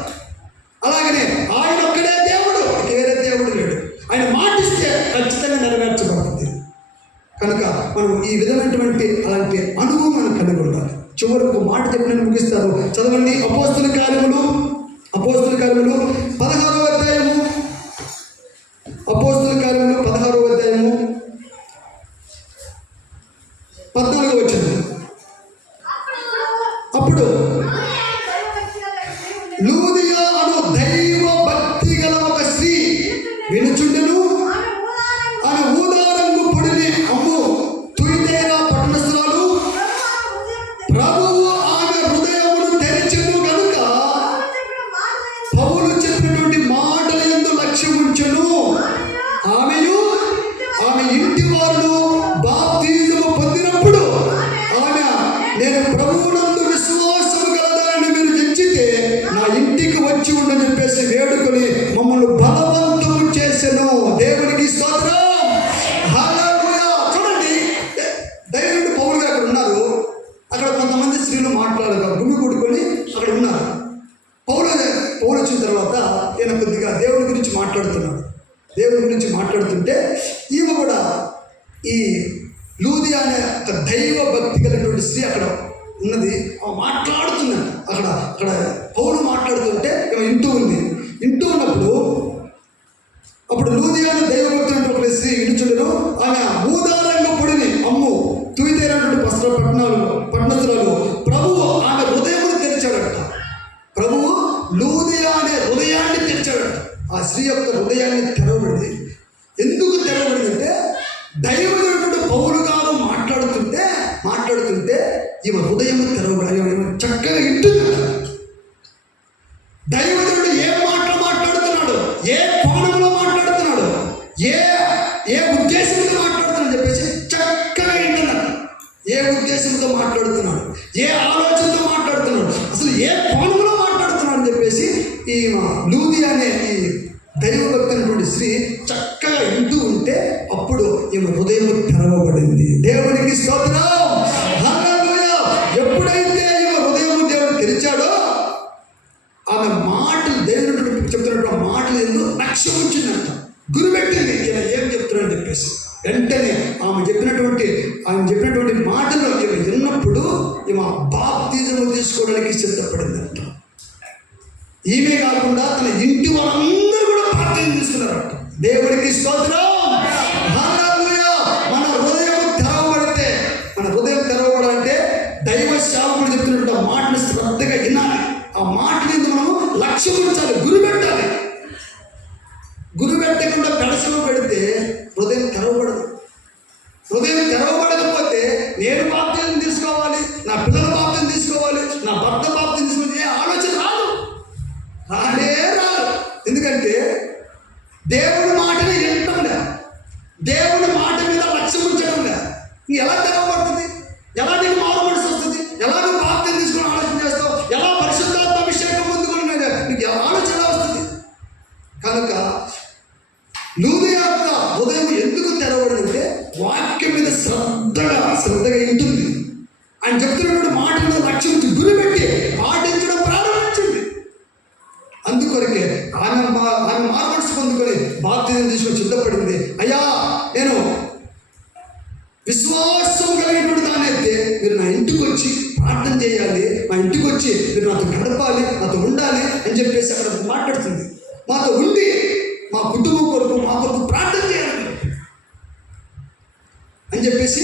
అలాగనే ఆయన ఒక్కడే దేవుడు, వేరే దేవుడు లేడు. ఆయన మాటిస్తే ఖచ్చితంగా నెరవేర్చబడుతుంది. కనుక మనం ఈ విధమైనటువంటి అలాంటి అనుభవం మనం కలిగి ఉండాలి. చివరకు మాట చెప్పిన ముగిస్తారు. చదవండి అపోస్తుల కార్యములు 16వ అధ్యాయము. అపోస్తుల కార్యములు 16వ అధ్యాయము 14వ వచనం. అప్పుడు లూదియా అను దైవ భక్తి గల ఒక స్త్రీ వినుచుండెను. ఆమె ఊదారంగు పొడిని అమ్ము తుయితేరా పట్టణస్థురాలు. ప్రభువు ఆమె హృదయమును తెరిచెను గనుక పౌలు చెప్పినటువంటి మాటల యందు లక్ష్యం ఉంచెను. ఆమెయు ఆమె ఇంటి వారును బాప్తిజము పొందినప్పుడు ఆమె, నేను ప్రభువునందు విశ్వాసము గలదానని మీరు ఎంచితే నా ఇంటికి వచ్చి ఉండని చెప్పేసి వేడుకొని మమ్మల్ని బలవంతము చేసెను. దేవునికి స్తోత్రం. హల్లెలూయా. చూడండి, దైవజనుడు పౌలు గారు అక్కడ ఉన్నారు. అక్కడ కొంతమంది స్త్రీలు మాట్లాడగా గుమి కూడుకొని అక్కడ ఉన్నారు. పౌలు వచ్చిన తర్వాత ఈయన కొద్దిగా దేవుని గురించి మాట్లాడుతున్నాడు. దేవుని గురించి మాట్లాడుతుంటే ఈమె కూడా ఈ లూదియా అనే ఒక దైవ భక్తి కలిగినటువంటి స్త్రీ అక్కడ ఉన్నది. మాట్లాడుతుందంట. అక్కడ పౌలు మాట్లాడుతుంటే ఇంటూ ఉన్నప్పుడు అప్పుడు లూదియా అనే దైవ భక్తి అంటే స్త్రీ వినుచుండెను. ఆమె ఊదారంగ పొడిని అమ్ము తుయితేరటువంటి పట్టణస్థురాలు. ప్రభువు ఆమె హృదయమును తెరిచాడట. ప్రభువు లూదియా అనే హృదయాన్ని తెరిచాడట. ఆ స్త్రీ యొక్క హృదయాన్ని తెరవబడింది. ఎందుకు తెరవబడిందంటే దైవజనుడు పౌలు గారు మాట్లాడుతుంటే ఈమె హృదయం తెరవబడి చక్కగా ఇంటుందట. దైవజనుడు ఏ మాటలు మాట్లాడుతున్నాడు, ఏ కోణంలో మాట్లాడుతున్నాడు, ఏ ఉద్దేశంతో మాట్లాడుతున్నాడు చెప్పేసి చక్కగా ఇంటుందట. ఏ ఉద్దేశంతో మాట్లాడుతున్నాడు, ఏ ఆలోచనతో మాట్లాడుతున్నాడు, అసలు ఏ కోణంలో మాట్లాడుతున్నాడు అని చెప్పేసి ఈ లూదియా అనే ఈ దైవభక్తి అయినటువంటి స్త్రీ చక్కగా ఇంటూ ఉంటే అప్పుడు ఈమె హృదయం తెరవబడింది. దేవునికి స్తోత్రం. హల్లెలూయా. ఎప్పుడైతే ఈమె హృదయం దేవుడు తెరిచాడో ఆమె మాటలు దేవుడు చెప్తున్నటువంటి మాటలు ఎందుకు లక్ష్యం ఉంచిందంట. గురిపెట్టింది ఈయన ఏం చెప్తున్నాడని చెప్పేసి. వెంటనే ఆమె చెప్పినటువంటి మాటలు ఈమె విన్నప్పుడు ఈమె బాప్తిజము తీసుకోవడానికి సిద్ధపడిందంట. ఈమె కాకుండా తన ఇంటి వారందరూ కూడా బాప్తిజం తీసుకున్నారంట. దేవుడికి స్తోత్రం. హల్లెలూయా. మన హృదయం తెరవబడాలంటే దైవ సేవకుడు చెప్తున్నటువంటి మాటలు శ్రద్ధగా వినాలి. ఆ మాటలు మనము లక్ష్యం ఉంచాలి, గురిపెట్టాలి. గురిపెట్టకుండా పెడసలో పెడితే హృదయం తెరవబడదు. హృదయం తెరవబడకపోతే నేను బాప్తిజం తీసుకోవాలి, నా పిల్లల బాప్తిజం తీసుకోవాలి, నా భర్త బాప్తిజం తీసుకోవాలి, ఏ ఆలోచన రాదు. ఎందుకంటే దేవుని మాటని వినటం లే, దేవుని మాట మీద లక్ష్యం ఉంచడం లే. నీకు ఎలా తెరవబడుతుంది? ఎలా నీకు మారు మనసు వస్తుంది? ఎలా నువ్వు బాప్తిజం తీసుకుని ఆలోచన చేస్తావు? ఎలా పరిశుద్ధాత్మ అభిషేకం పొందుకుని నీకు ఆలోచన వస్తుంది? కనుక లూదియా యొక్క హృదయం ఎందుకు తెరవబడిందంటే వాక్యం మీద శ్రద్ధగా ఇంటుంది. ఆయన చెప్తున్నటువంటి మాట మీద లక్ష్యం ఉంచి గురిపెట్టి పాటించడం ప్రారంభించింది. అందుకొరకే ఆమె మార్మనసు పొందుకొని బాప్తిజం తీసుకొని సిద్ధపడింది. అయ్యా, నేను విశ్వాసం కలిగినటువంటి దాని అయితే మీరు నా ఇంటికి వచ్చి ప్రార్థన చేయాలి, మా ఇంటికి వచ్చి మీరు నాతో గడపాలి, నాతో ఉండాలి అని చెప్పేసి అక్కడ మాట్లాడుతుంది. మాతో ఉండి మా కుటుంబం కొరకు మా కొరకు ప్రార్థన చేయాలి అని చెప్పేసి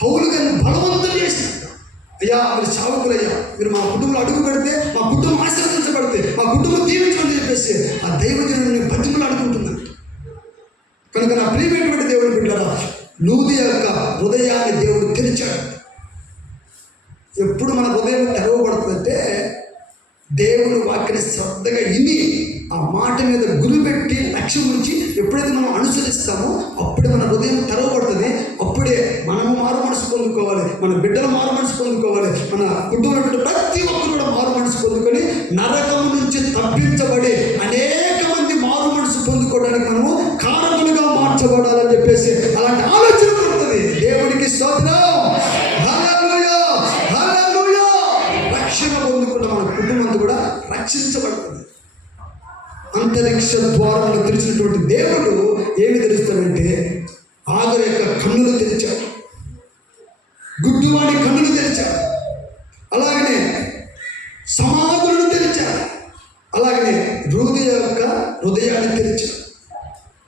పౌలు గారిని బలవంతం చేసినట్టు. అయ్యా, మీరు చావుకులయ్యా, మీరు మా కుటుంబంలో అడుగు పెడితే మా కుటుంబం ఆశీర్వదించబడితే మా కుటుంబం దీవించమని చెప్పేసి ఆ దైవజనుడిని బతిమలు అడుగుతుందంట. కనుక నా ప్రియమైనటువంటి దేవుని బిడ్డలారా, లూదియా యొక్క హృదయాన్ని దేవుడు తెరిచాడు. ఎప్పుడు మన హృదయం తెరవబడుతుందంటే దేవుని వాక్యాన్ని శ్రద్ధగా విని ఆ మాట మీద గురిపెట్టి లక్ష్యం ఉంచి ఎప్పుడైతే మనం అనుసరిస్తామో అప్పుడే మన హృదయం తెరవబడుతుంది. అప్పుడే మనము మారు మనసు పొందుకోవాలి, మన బిడ్డలు మారు మనసు పొందుకోవాలి, మన కుటుంబంలో ప్రతి ఒక్కరు కూడా మారు మనసు పొందుకొని నరకము నుంచి తప్పించబడి అనేక మంది మారు మనసు పొందుకోవడానికి మనము కారకులుగా మార్చబడాలని చెప్పేసి అలాంటి ఆలోచన ఉంటుంది. దేవుడికి స్తోత్రం. రక్షించబడుతుంది. అంతరిక్ష ద్వారాలు తెరిచినటువంటి దేవుడు ఏమి తెరుస్తాడంటే ఆగరు యొక్క కన్నులు తెరిచాడు, గుడ్డివాడి కన్నులు తెరిచాడు, అలాగనే సమాధులను తెరిచాడు, అలాగనే హృదయాన్ని తెరిచాడు.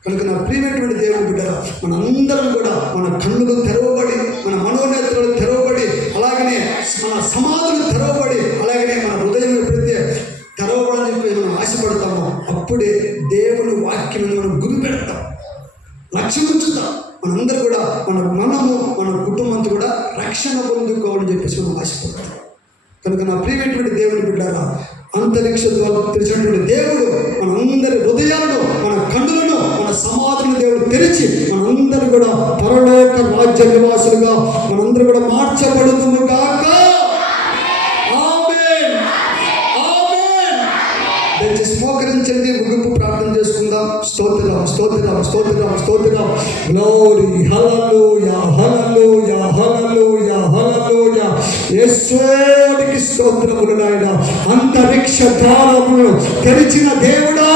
కనుక నా ప్రియమైనటువంటి దేవుడు బిడ్డ, మనందరం కూడా మన కన్నులు తెరవబడి, మన మనోనేత్రాలు తెరవబడి, అలాగనే మన సమాధులు తెరవబడి, అలాగనే మన హృదయం ఎప్పుడైతే తెరవబడని చెప్పి మనం ఆశపడతామో అప్పుడే దేవుని వాక్యం మనం గురి పెడతాం, లక్ష్యం ఉంచుతాం. మనందరూ కూడా మన కుటుంబంతో కూడా రక్షణ పొందుకోవాలని చెప్పేసి మనం ఆశపడతాం. కనుక నా ప్రియమైనటువంటి దేవుని బిడ్డారా, అంతరిక్ష ద్వారాలు తెరిచినటువంటి దేవుడు మనందరి హృదయాలను, మన కన్నులను, మన సమాధులను దేవుడు తెరిచి మనందరూ కూడా పరలోక రాజ్య నివాసులుగా మనందరూ కూడా మార్చబడుదుము గాక. ఆమేన్, ఆమేన్. దయచేసి మోకరించండి, ముగింపు ప్రార్థన చేసుకుందాం. స్తోత్రం, స్తోత్రం, స్తోత్రం, స్తోత్రం. గ్లోరీ, హల్లెలూయా, హల్లెలూయా, హల్లెలూయా, హల్లెలూయా. యేసునికి స్తోత్రములు నాయన. అంతరిక్ష ద్వారములను తెరిచిన దేవుడా,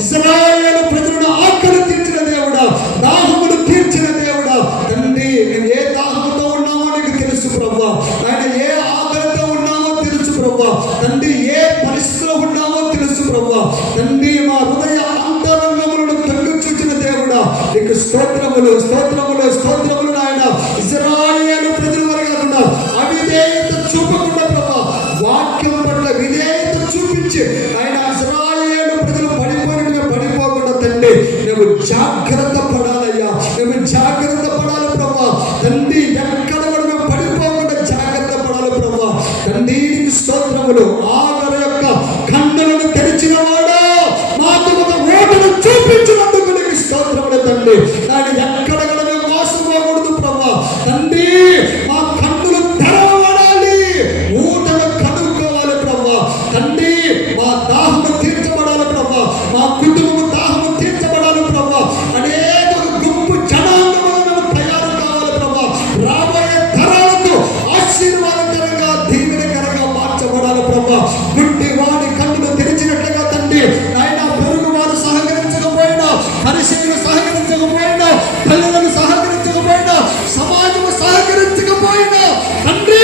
ఇశ్రాయేలు ప్రజలను ఆకలి తీర్చిన దేవుడా, దాహమును తీర్చిన దేవుడా, తండ్రి మేము ఏ దాహముతో ఉన్నామో నీకు తెలుసు ప్రభువా. ఆయన ఏ ఆకలితో ఉన్నామో తెలుసు ప్రభువా. తండ్రి ఏ పరిస్థితిలో ఉన్నామో తెలుసు ప్రభువా. తండ్రి మా హృదయ అంతరంగములను తొంగి చూచిన దేవుడా, నీకు స్తోత్రములు, స్తోత్రములు, స్తోత్రములు నాయన. ఇశ్రాయేలు ప్రజల వరకు కాకుండా అవిధేయత చూపకుండా ప్రభా, వాక్యం పట్ల విధేయత చూపించి ఆయన ఇశ్రాయేలు ప్రజలు పడిపోకుండా తండ్రి నువ్వు జాగ్రత్త పడాలయ్యా, నువ్వు జాగ్రత్త పడాలి ప్రభా. తండ్రి ఎక్కడ కూడా మేము పడిపోకుండా జాగ్రత్త పడాలి ప్రభా. తండ్రి స్తోత్రములు. ఆగరు యొక్క కన్నులను తెరిచిన వాడా, మాకు ఒక ఓటను చూపించినందుకు నీకు స్తోత్రములు తండ్రి. ఆయన ఎక్కడ కూడా మేము మోసపోకూడదు ప్రభా. తండ్రి మా కన్నులు తెరవబడాలి, ఊటను కనుక్కోవాలి ప్రభా. తండ్రి మా దాహము తీర్చబడాలి ప్రభా, మా కుటుంబము దాహము తీర్చబడాలి ప్రభా. అనేక గుంపు జనాంగములను తయారు కావాలి ప్రభా. రాబోయే తరాలకు ఆశీర్వాదకరంగా, దీవెనకరంగా మార్చబడాలి ప్రభా. గుడ్డి వాడి కన్నులు తెరిచినట్లుగా తండ్రి ఆయన పొరుగు వారు సహకరించకపోయినా, పరిశీలన సహకరించకపోయినా, పిల్లలను సహకరించకపోయినా, సమాజము సహకరించకపోయినా తండ్రి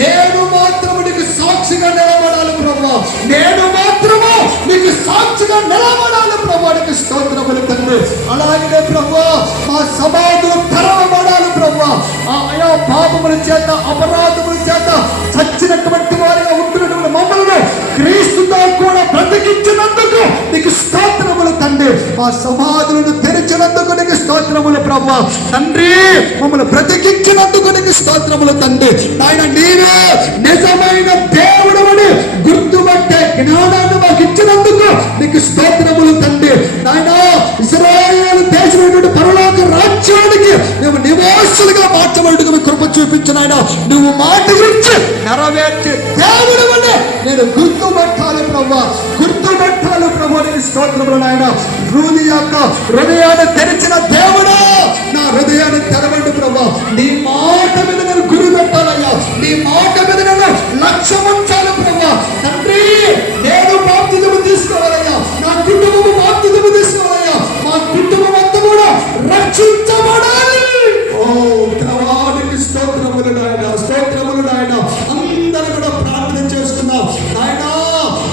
నేను మాత్రము నీకు సాక్షిగా నిలబడాలి ప్రభా. నేను మాత్రము నీకు సాక్షిగా నిలబడాలి ప్రభా. నీకు స్తోత్రములు తండ్రి. అలాగే ప్రభా మా సమాజం తెరవబడాలి ప్రభా. ఆయా పాపముల చేత, అపరాధముల చేత చచ్చినటువంటి వారిగా ఉంటున్నటువంటి మమ్మల్ని క్రీస్తుతో కూడా బ్రతికించినందుకు నీకు స్తోత్రములు తండ్రి. మా సమాధులను తెరిచినందుకు నీకు స్తోత్రములు ప్రభా. తండ్రి మమ్మల్ని బ్రతికించినందుకు నీకు స్తోత్రములు తండ్రి. ఆయన నీవే నిజమైన దేవుడు అని గుర్తుపట్టే జ్ఞానాన్ని మాకు ఇచ్చినందుకు నీకు స్తోత్రములు తండ్రి. ఆయన ఇశ్రాయేలు దేశమైనటువంటి పరలోక రాజ్యానికి నువ్వు నివాసులుగా మార్చబడుటకు కృప చూపించిన ఆయన నువ్వు మాట గురించి నెరవేర్చే దేవుడు అని నేను గుర్తుపట్టాలి ప్రభా, గుర్తుపట్టాలి ప్రభు. నీకు స్తోత్రములు నాయన. హృదయాన్ని తెరిచిన దేవుడా, నా హృదయాన్ని తెరవండి ప్రభా. నీ మాట మీద నేను గురి పెట్టాలయ్యా, నీ మాట మీద నేను లక్ష్యం ఉంచాలి ప్రభా. తండ్రి నేను బాప్తిజము తీసుకోవాలయ్యా, నా కుటుంబము బాప్తిజము తీసుకోవాలయ్యా, మా కుటుంబం అంతా కూడా రక్షించబడాలి. ఓ దేవానికి స్తోత్రములు నాయన, స్తోత్రములు నాయన. అందరూ కూడా ప్రార్థన చేస్తున్నాం నాయన.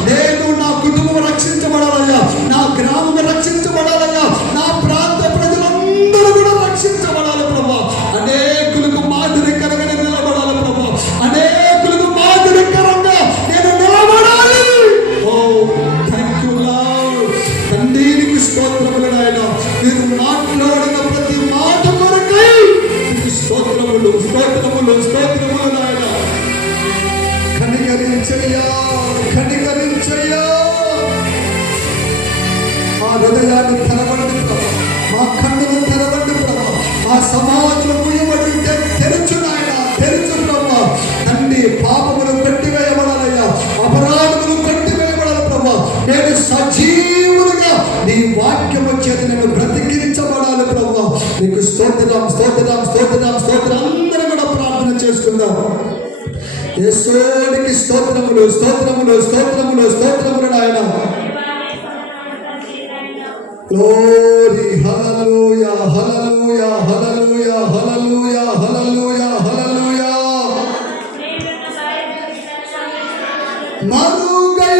నేను నా కుటుంబం రక్షించబడాలయ్యా, నా గ్రామం రక్షించబడాలయ్యా, నా ప్రాంత ప్రజలందరూ కూడా రక్షించబడాలి ప్రభా. అనేకులకు మాదిరికరంగా నేను నిలబడాలి ప్రభా. అనేకులకు మాదిరికరంగా నేను నిలబడాలి. ఓ థ్యాంక్ యూ లార్డ్. తండ్రికి స్తోత్రములు నాయన. మీరు మాట్లాడిన ప్రతి మాట కొరకై నీకు స్తోత్రములు, స్తోత్రములు, స్తోత్రములు నాయన. కనికరించయ్యా, కనికరించయ్యా. మా హృదయాన్ని తెరవండి ప్రభా, మా కన్నులు తెరవండి ప్రభా. మా సమాజం ముయ్యబడి తెరచు నాయన, తెరచు ప్రభా. తండ్రి పాపములు కట్టివేయబడాలయ్యా, అపరాధములు కట్టివేయబడాలి ప్రభా. నేను సజీవులుగా నీ వాక్యము చేత నేను బ్రతికించబడాలి ప్రభా. నీకు స్తోత్రం, స్తోత్రం, స్తోత్రం, స్తోత్రం. అందరూ కూడా ప్రార్థన చేసుకుందాం. యేసునికి స్తోత్రములు స్తోత్రములు స్తోత్రములు స్తోత్రములు నాయన. గ్లోరీ హల్లెలూయా హల్లెలూయా హల్లెలూయా హల్లెలూయా హల్లెలూయా హల్లెలూయా.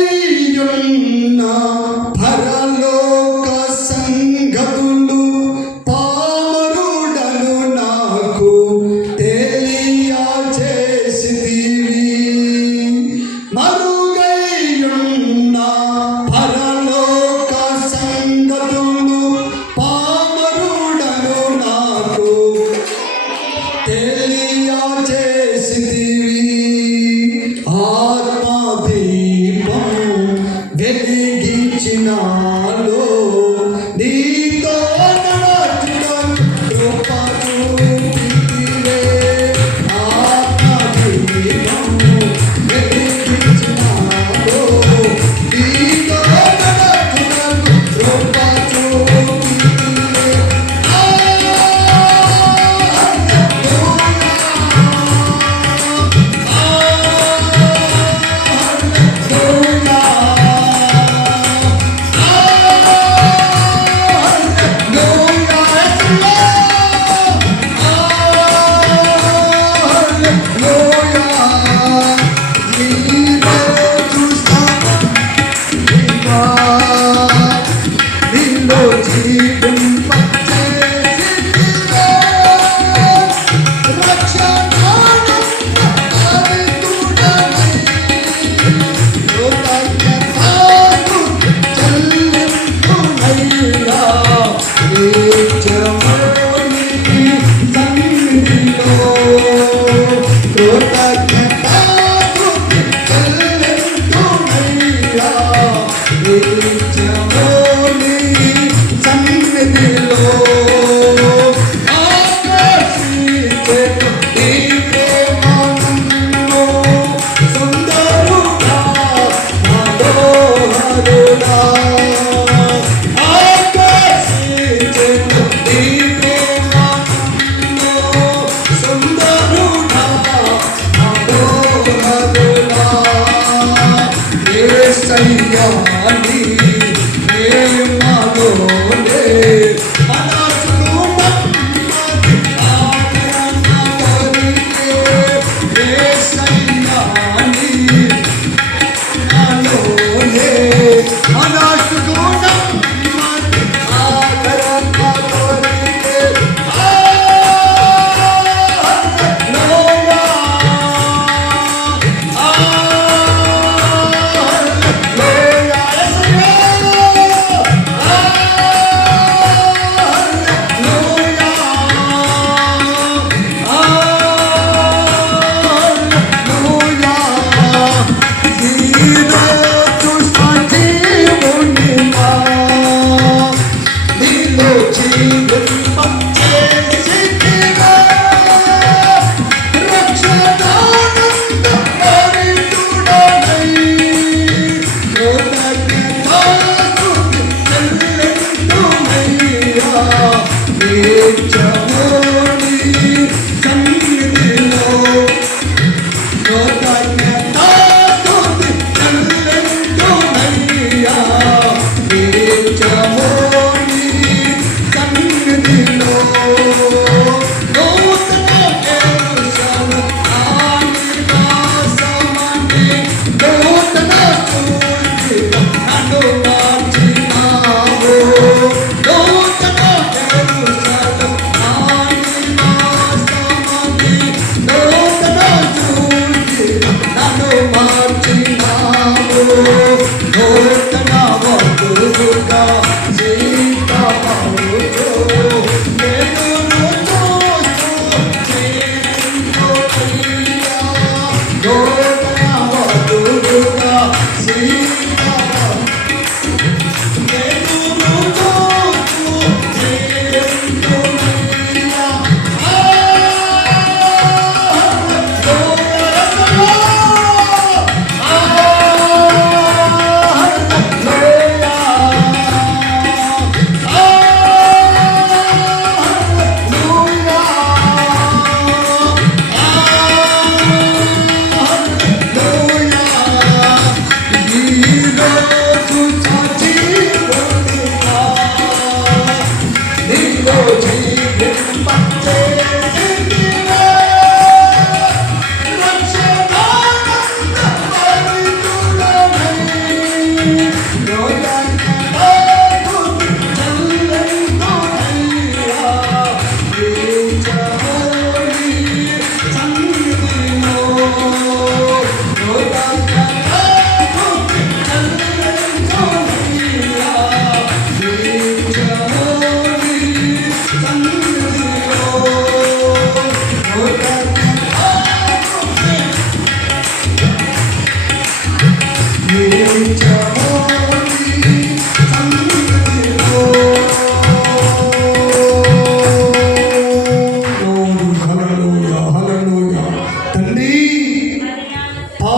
మరుగైయున్న పరలోక సంగతులు పామరుడను నాకు తెలియచేసితివి. మరుగైయున్న పరలోక సంగతులు పామరుడను నాకు తెలియచేసితివి. ఆత్మదీపం వెలిగించినాలో నీతో నడచుటకు కృప చూపితివే. ఆత్మదీపం వెలిగించినాలో నీతో నడచుటకు కృప చూపితివే.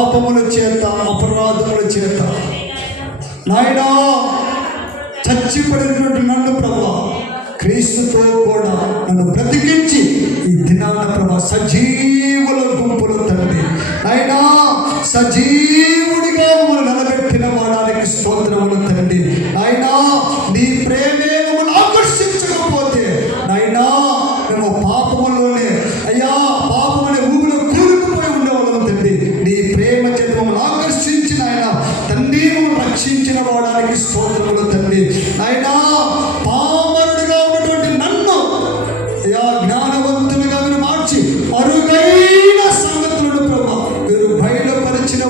పాపముల చేత అపరాధముల చేత నాయనా చచ్చిపడినటువంటి నన్ను ప్రభా క్రీస్తుతో కూడా నన్ను బ్రతికించి ఈ దినాన ప్రభా సజీవుల గుంపులో తండ్రి నాయనా సజీవుడిగా మమ్మల్ని నిలబెట్టిన వాడానికి స్తోత్రములు తండ్రి. నాయనా నీ ప్రేమే మమ్మల్ని ఆకర్షించకపోతే నాయనా మేము పాపములోనే అయ్యా పాపం అనే ఊరిలో కూరుకుపోయి ఉండేవాళ్ళం తండ్రి. నీ ప్రేమ చేత మమ్మల్ని ఆకర్షించిన ఆయన తండ్రి మమ్మల్ని రక్షించిన వాడానికి స్తోత్రములు తండ్రి. నాయనా పామరుడిగా ఉన్నటువంటి నన్ను అయ్యా జ్ఞానవంతులుగా మీరు మార్చి అరుగైన సంగతులను ప్రభా మీరు బయలుపరిచిన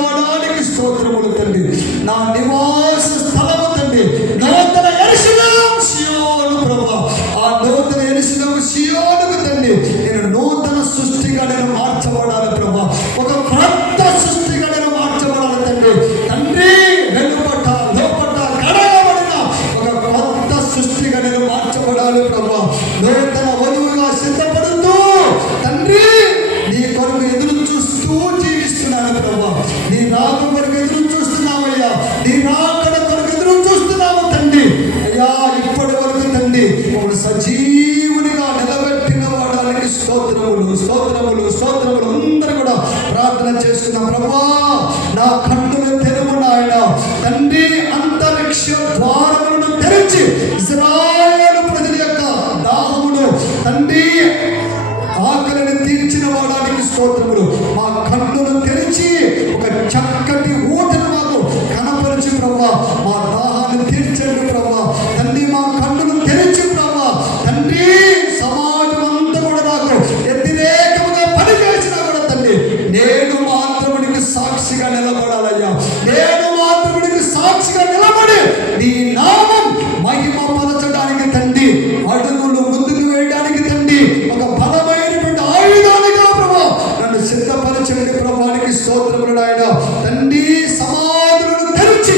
వాడానికి స్తోత్రములు తండ్రి. నా నివాస స్థలము తండ్రి నూతన యెరూషలేము సియోను ప్రభా ఆ నూతన యెరూషలేము సియోనుకు తండ్రి నేను నూతన సృష్టిగా నేను మార్చబడాలి ప్రభా. ఒక క్రొత్త సృష్టిగా నేను మార్చబడాలి తండ్రి. తండ్రి వెలుపట లోపట కడగబడిన ఒక క్రొత్త సృష్టిగా నేను మార్చబడాలి ప్రభా. నూతన వధువుగా సిద్ధపడుతూ తండ్రి నీ కొరకు ఎదురు చూస్తూ జీవిస్తున్నాను ప్రభా. నీ రాక కొరకు ఎదురు చూస్తున్నామయ్యా. నీ రాకడ కొరకు ఎదురు చూస్తున్నాము తండ్రి. అయ్యా ఇప్పటి వరకు తండ్రి మమ్మల్ని సజీవునిగా నిలబెట్టిన వాడానికి స్తోత్రములు స్తోత్రములు స్తోత్రములు. అందరూ కూడా ప్రార్థన చేసుకున్నాం ప్రభా. నా కన్నులు తెరువు నాయన తండ్రి. అంతరిక్ష ద్వారములను తెరిచి ఇశ్రాయేలు ప్రజల యొక్క దాహమును తండ్రి ఆకలిని తీర్చిన వాడానికి స్తోత్రములు. మా కన్నులు తెరిచి ఒక చక్కటి ఊటను మాకు కనపరిచి ప్రభా మా దాహాన్ని తీర్చండి ప్రభా తండ్రి. మా కన్నులు తెరిచి ప్రభా తండ్రి సమాజం అంతా కూడా నాకు వ్యతిరేకముగా పనిచేసినా కూడా తండ్రి నేను మాత్రం నీకు సాక్షిగా నిలబడాలయ్యా. నేను మాత్రం నీకు సాక్షిగా నిలబడి నీ నామం మహిమ పరచడానికి తండ్రి అడుగులు ముందుకు వేయడానికి తండ్రి ఒక బలమైనటువంటి ఆయుధాలుగా ప్రభా నన్ను సిద్ధపరచండి ప్రభానికి స్తోత్రములు నాయన తండ్రి. సమాధులను తెరిచి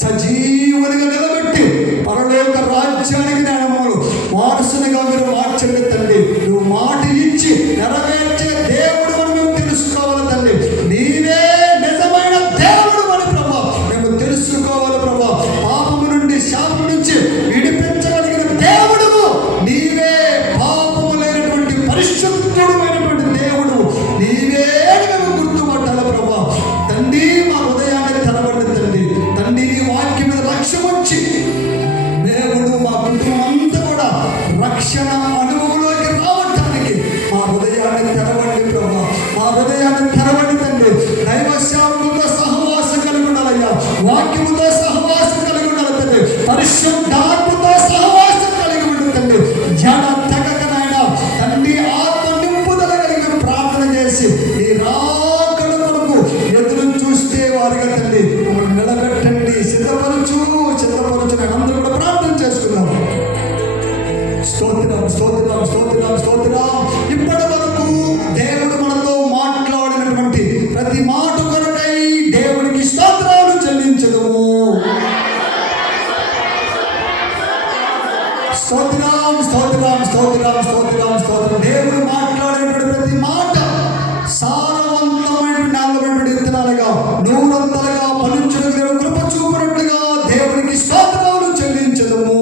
సజీవునిగా నిలబెట్టి పరలోక రాజ్యానికి నేను వారసునిగా మీరు మార్చండి తండ్రి. నువ్వు మాట ఇచ్చి నెరవేర్చే దేవుడు అని మేము తెలుసుకోవాలి తండ్రి. నీవే నిజమైన దేవుడు అని ప్రభా మేము తెలుసుకోవాలి ప్రభా. పాపము నుండి శాపం నుంచి విడిపించగలిగిన దేవుడు నీవే. పాపము లేనటువంటి పరిశుద్ధుడైనటువంటి దేవుడు నీవే మేము గుర్తుపట్టాలి ప్రభా తండ్రి. మా హృదయాన్ని తెరవండి తండ్రి. తండ్రి నీ వాక్యం మీద లక్ష్యం వచ్చి దేవుడు మా కుటుంబం అంతా కూడా రక్షణ అనుభవంలోకి రావడానికి మా హృదయాన్ని తెరవండి ప్రభా. మా హృదయాన్ని తెరవండి తండ్రి. దైవ సేవకులతో సహవాసం కలిగి ఉండాలయ్యా. వాక్యముతో సహవాసం కలిగి ఉండాలి తండ్రి. పరిశుద్ధాత్మతో సహవాసం కలిగి ఉండాలి తండ్రి. జన తెగకనైనా తండ్రి ఆత్మ నింపుదల కలిగి ప్రార్థన చేసి ఈ రాకడ కొరకు ఎదురు చూస్తే వారిగా తండ్రి మమ్మల్ని నిలబెట్టండి. సిద్ధపరచు అందరూ కూడా ప్రార్థన చేసుకున్నాం. స్తోత్రం స్తోత్రం స్తోత్రం స్తోత్రం. ఇప్పటి వరకు దేవుడు మనతో మాట్లాడినటువంటి ప్రతి మాట కొరకై దేవుడికి స్తోత్రాలు చెల్లించదము. స్తోత్రం స్తోత్రం స్తోత్రం స్తోత్రం స్తోత్రం. దేవుడు మాట్లాడినటువంటి ప్రతి మాట సారవంతమైన నాలుగు విత్తనాలుగా నూరంతలుగా ఫలించుటకు కృప చూపినట్లుగా దేవుడికి స్తోత్రాలు చెల్లించదము.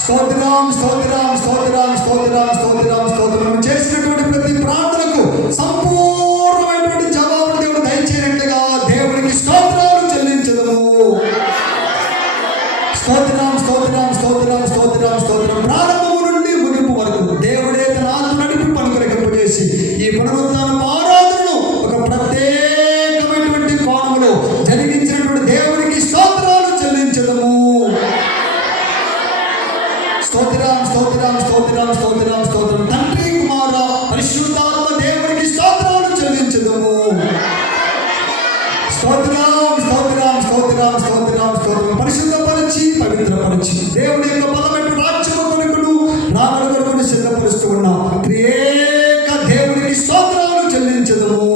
స్తోత్రం స్తోత్రం స్తోత్రం స్తోత్రం స్తోత్రం స్తోత్రం. చేసినటువంటి ప్రతి ప్రార్థనకు సంపూర్ణమైనటువంటి జవాబు దేవుడు దయచేయనట్లుగా దేవుడికి స్తోత్రాలు చెల్లించదము. స్తోత్రం స్తోత్రం స్తోత్రం స్తోత్రం స్తోత్రం. ప్రారంభము నుండి ముగింపు వరకు దేవుడే తన ఆత్మ నడిపి పనుకరింపజేసి ఈ పునరుద్ధాన ఆరాధనను ఒక ప్రత్యేకమైనటువంటి కోణములో జరిగించినటువంటి దేవుడికి స్తోత్రాలు చెల్లించదము. స్తోత్రం స్తోత్రం స్తోత్రం స్తోత్రం స్తోత్రం. తండ్రి కుమార పరిశుద్ధాత్మ దేవుడికి స్తోత్రాలు చెల్లించదము. స్తోత్రం స్తోత్రం స్తోత్రం స్తోత్రం స్తోత్రం. పరిశుద్ధపరిచి పవిత్రపరిచి దేవుడి యొక్క బలమైన రాజ్యము కొనుకును రాకడ కొనుకుని సిద్ధపరుస్తూ ఉన్న త్రియేక దేవుడికి స్తోత్రాలు చెల్లించదము.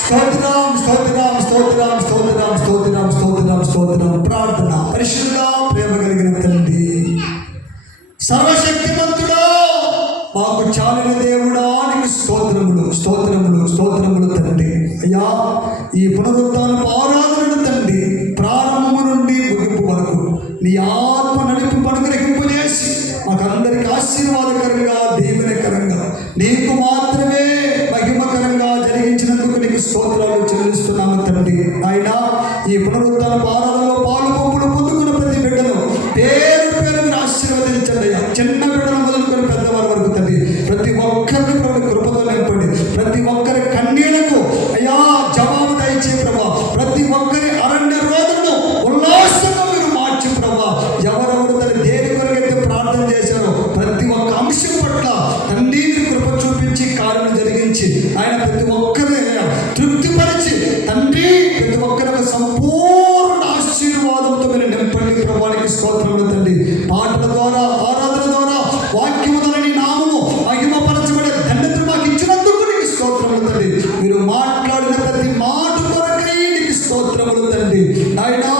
స్తోత్రం స్తోత్రం స్తోత్రం స్తోత్రం స్తోత్రం స్తోత్రం స్తోత్రం. ప్రార్థన. పరిశుద్ధ ప్రేమ కలిగిన తండ్రి సర్వశక్తిమంతుడా మా చాలిన దేవుడా నీకు స్తోత్రములు స్తోత్రములు స్తోత్రములు తండ్రి. అయ్యా ఈ పునరుత్థానపు ఆరాధనను తండ్రి ప్రారంభము నుండి ముగింపు వరకు నీ ఆత్మ నడిపి అనుగ్రహింపు చేసి మాకందరికి ఆశీర్వాదకరంగా దీవెనకరంగా నీకు మాత్రమే మహిమకరంగా జరిగించినందుకు నీకు స్తోత్రాలు చెల్లిస్తున్నాము తండ్రి. ఆయన ఈ పునరుత్థానపు ఆరాధనలో పాలు పంపులు పొందుకున్న ప్రతి బిడ్డను పేరు పేరు మీరు ఆశీర్వదించండి అయ్యా. చిన్న బిడ్డను మొదలుకొని పెద్దవారి వరకు తండ్రి ప్రతి ఒక్కరిని ప్రభు కృపతో నింపండి. ప్రతి ఒక్కరి కన్నీళ్లకు అయ్యా జవాబు దయచే ప్రభా. ప్రతి ఒక్కరి అరణ్య రోజులను ఉల్లాసంగా మీరు మార్చి ప్రభా. ఎవరెవరు తన దేని కొరకైతే ప్రార్థన చేశారో ప్రతి ఒక్క అంశం పట్ల తండ్రి కృప చూపించి కార్యం జరిగించి ఆయన ప్రతి ఒక్కరిని తృప్తిపరిచి తండ్రి ప్రతి ఒక్కరి సంపూర్ణ ఆశీర్వాదంతో మీరు నింపండి ప్రభానికి స్తోత్రములు తండ్రి. పాటల ద్వారా ఆరాధన ద్వారా వాక్యము ద్వారా నీ నామము మహిమపరచబడే ధన్యత మాకు ఇచ్చినందుకు నీకు స్తోత్రములు తండ్రి. మీరు మాట్లాడిన ప్రతి మాట కొరకై నీకు స్తోత్రములు తండ్రి. నాయనా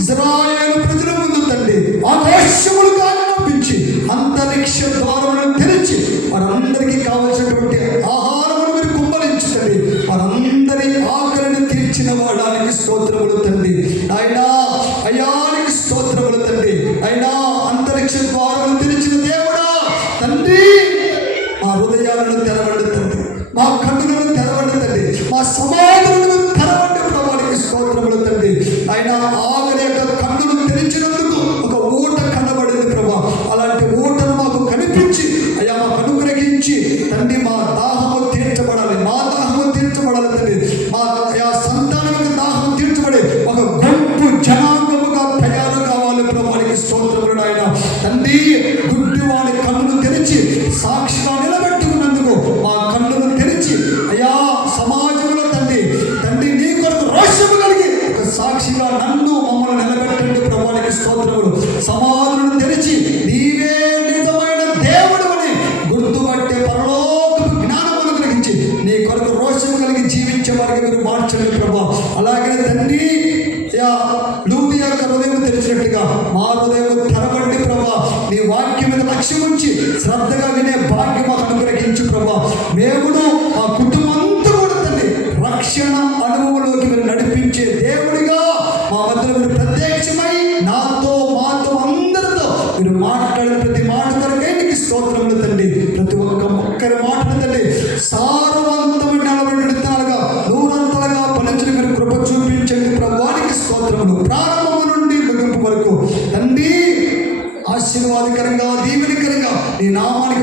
ఇశ్రాయేలు ప్రజల ముందు తండ్రి ఆకాశములు కానిపించి అంతరిక్ష ద్వారములను తెరిచి వారందరికీ కావలసినటువంటి ఆహారమును మీరు కుమ్మరించండి. వారందరి ఆకలిని తీర్చిన వాడానికి స్తోత్రములు తండ్రి. అయినా అయానికి స్తోత్రములు తండ్రి. అయినా అంతరిక్ష ద్వారములు తెరిచిన దేవుడా తండ్రి మా హృదయాలను తెరవండి తండ్రి. మా కన్నులను తెరవండి తండ్రి. మా సమాధులను తెరవండి ప్రభానికి స్తోత్రములు తండ్రి. అయినా ఆకలి యొక్క కన్నులు తెరిచినందుకు ఒక ఊట కనబడింది ప్రభా. అలాంటి ఊటను మాకు కనిపించి అయ్యా మాకు అనుగ్రహించి తండ్రి మా దాహము తీర్చబడాలి. మా దాహము తీర్చబడాలి తండ్రి. మా అయా సంతానానికి దాహం తీర్చబడి ఒక గొప్ప జనాంగముగా తయారు కావాలి ప్రభానికి స్తోత్రములు ఆయన తండ్రి. గుడ్డివాడి కన్నులు తెరిచి సాక్షిగా నిలబెట్టుకున్నందుకు మా కన్నులు తెరిచి అయ్యా సమాజంలో తండ్రి తండ్రి నీ కొరకు రోషము కలిగి ఒక సాక్షిగా నన్ను మమ్మల్ని నిలబెట్టండి ప్రభానికి స్తోత్రములు. సమాజులను తెరిచి నీవే నిజమైన దేవుడు అని గుర్తుపట్టే పరలోకపు జ్ఞానమును గ్రహించి నీ కొరకు రోషము కలిగి జీవించే వారికి మీరు మార్చండి ప్రభా. అలాగే తండ్రి లూది యొక్క హృదయం తెరిచినట్టుగా మా హృదయం తెరవండి ప్రభా. నీ వాక్యం మీద లక్ష్యం ఉంచి శ్రద్ధగా వినే భాగ్యం మాకు అనుగ్రహించు ప్రభా. మేమును మా కుటుంబం అంతా కూడా తండ్రి రక్షణ అనుభవంలోకి మీరు నడిపించే దేవుడిగా మా మధ్యలో మీరు ప్రత్యక్షమై నాతో మాతో అందరితో మీరు మాట్లాడిన ప్రతి మాట కొరకే నీకు స్తోత్రములు తండ్రి. ప్రతి ఒక్కరి మాటలు తండ్రి సారవంతమైన నిలబడిన విత్తనాలుగా నూరంతలుగా ఫలించిన మీరు కృప చూపించండి ప్రభువానికి స్తోత్రములు. ప్రారంభము నుండి ముగింపు వరకు తండ్రి ఆశీర్వాదకరంగా దీవెనకరంగా నీ నామానికి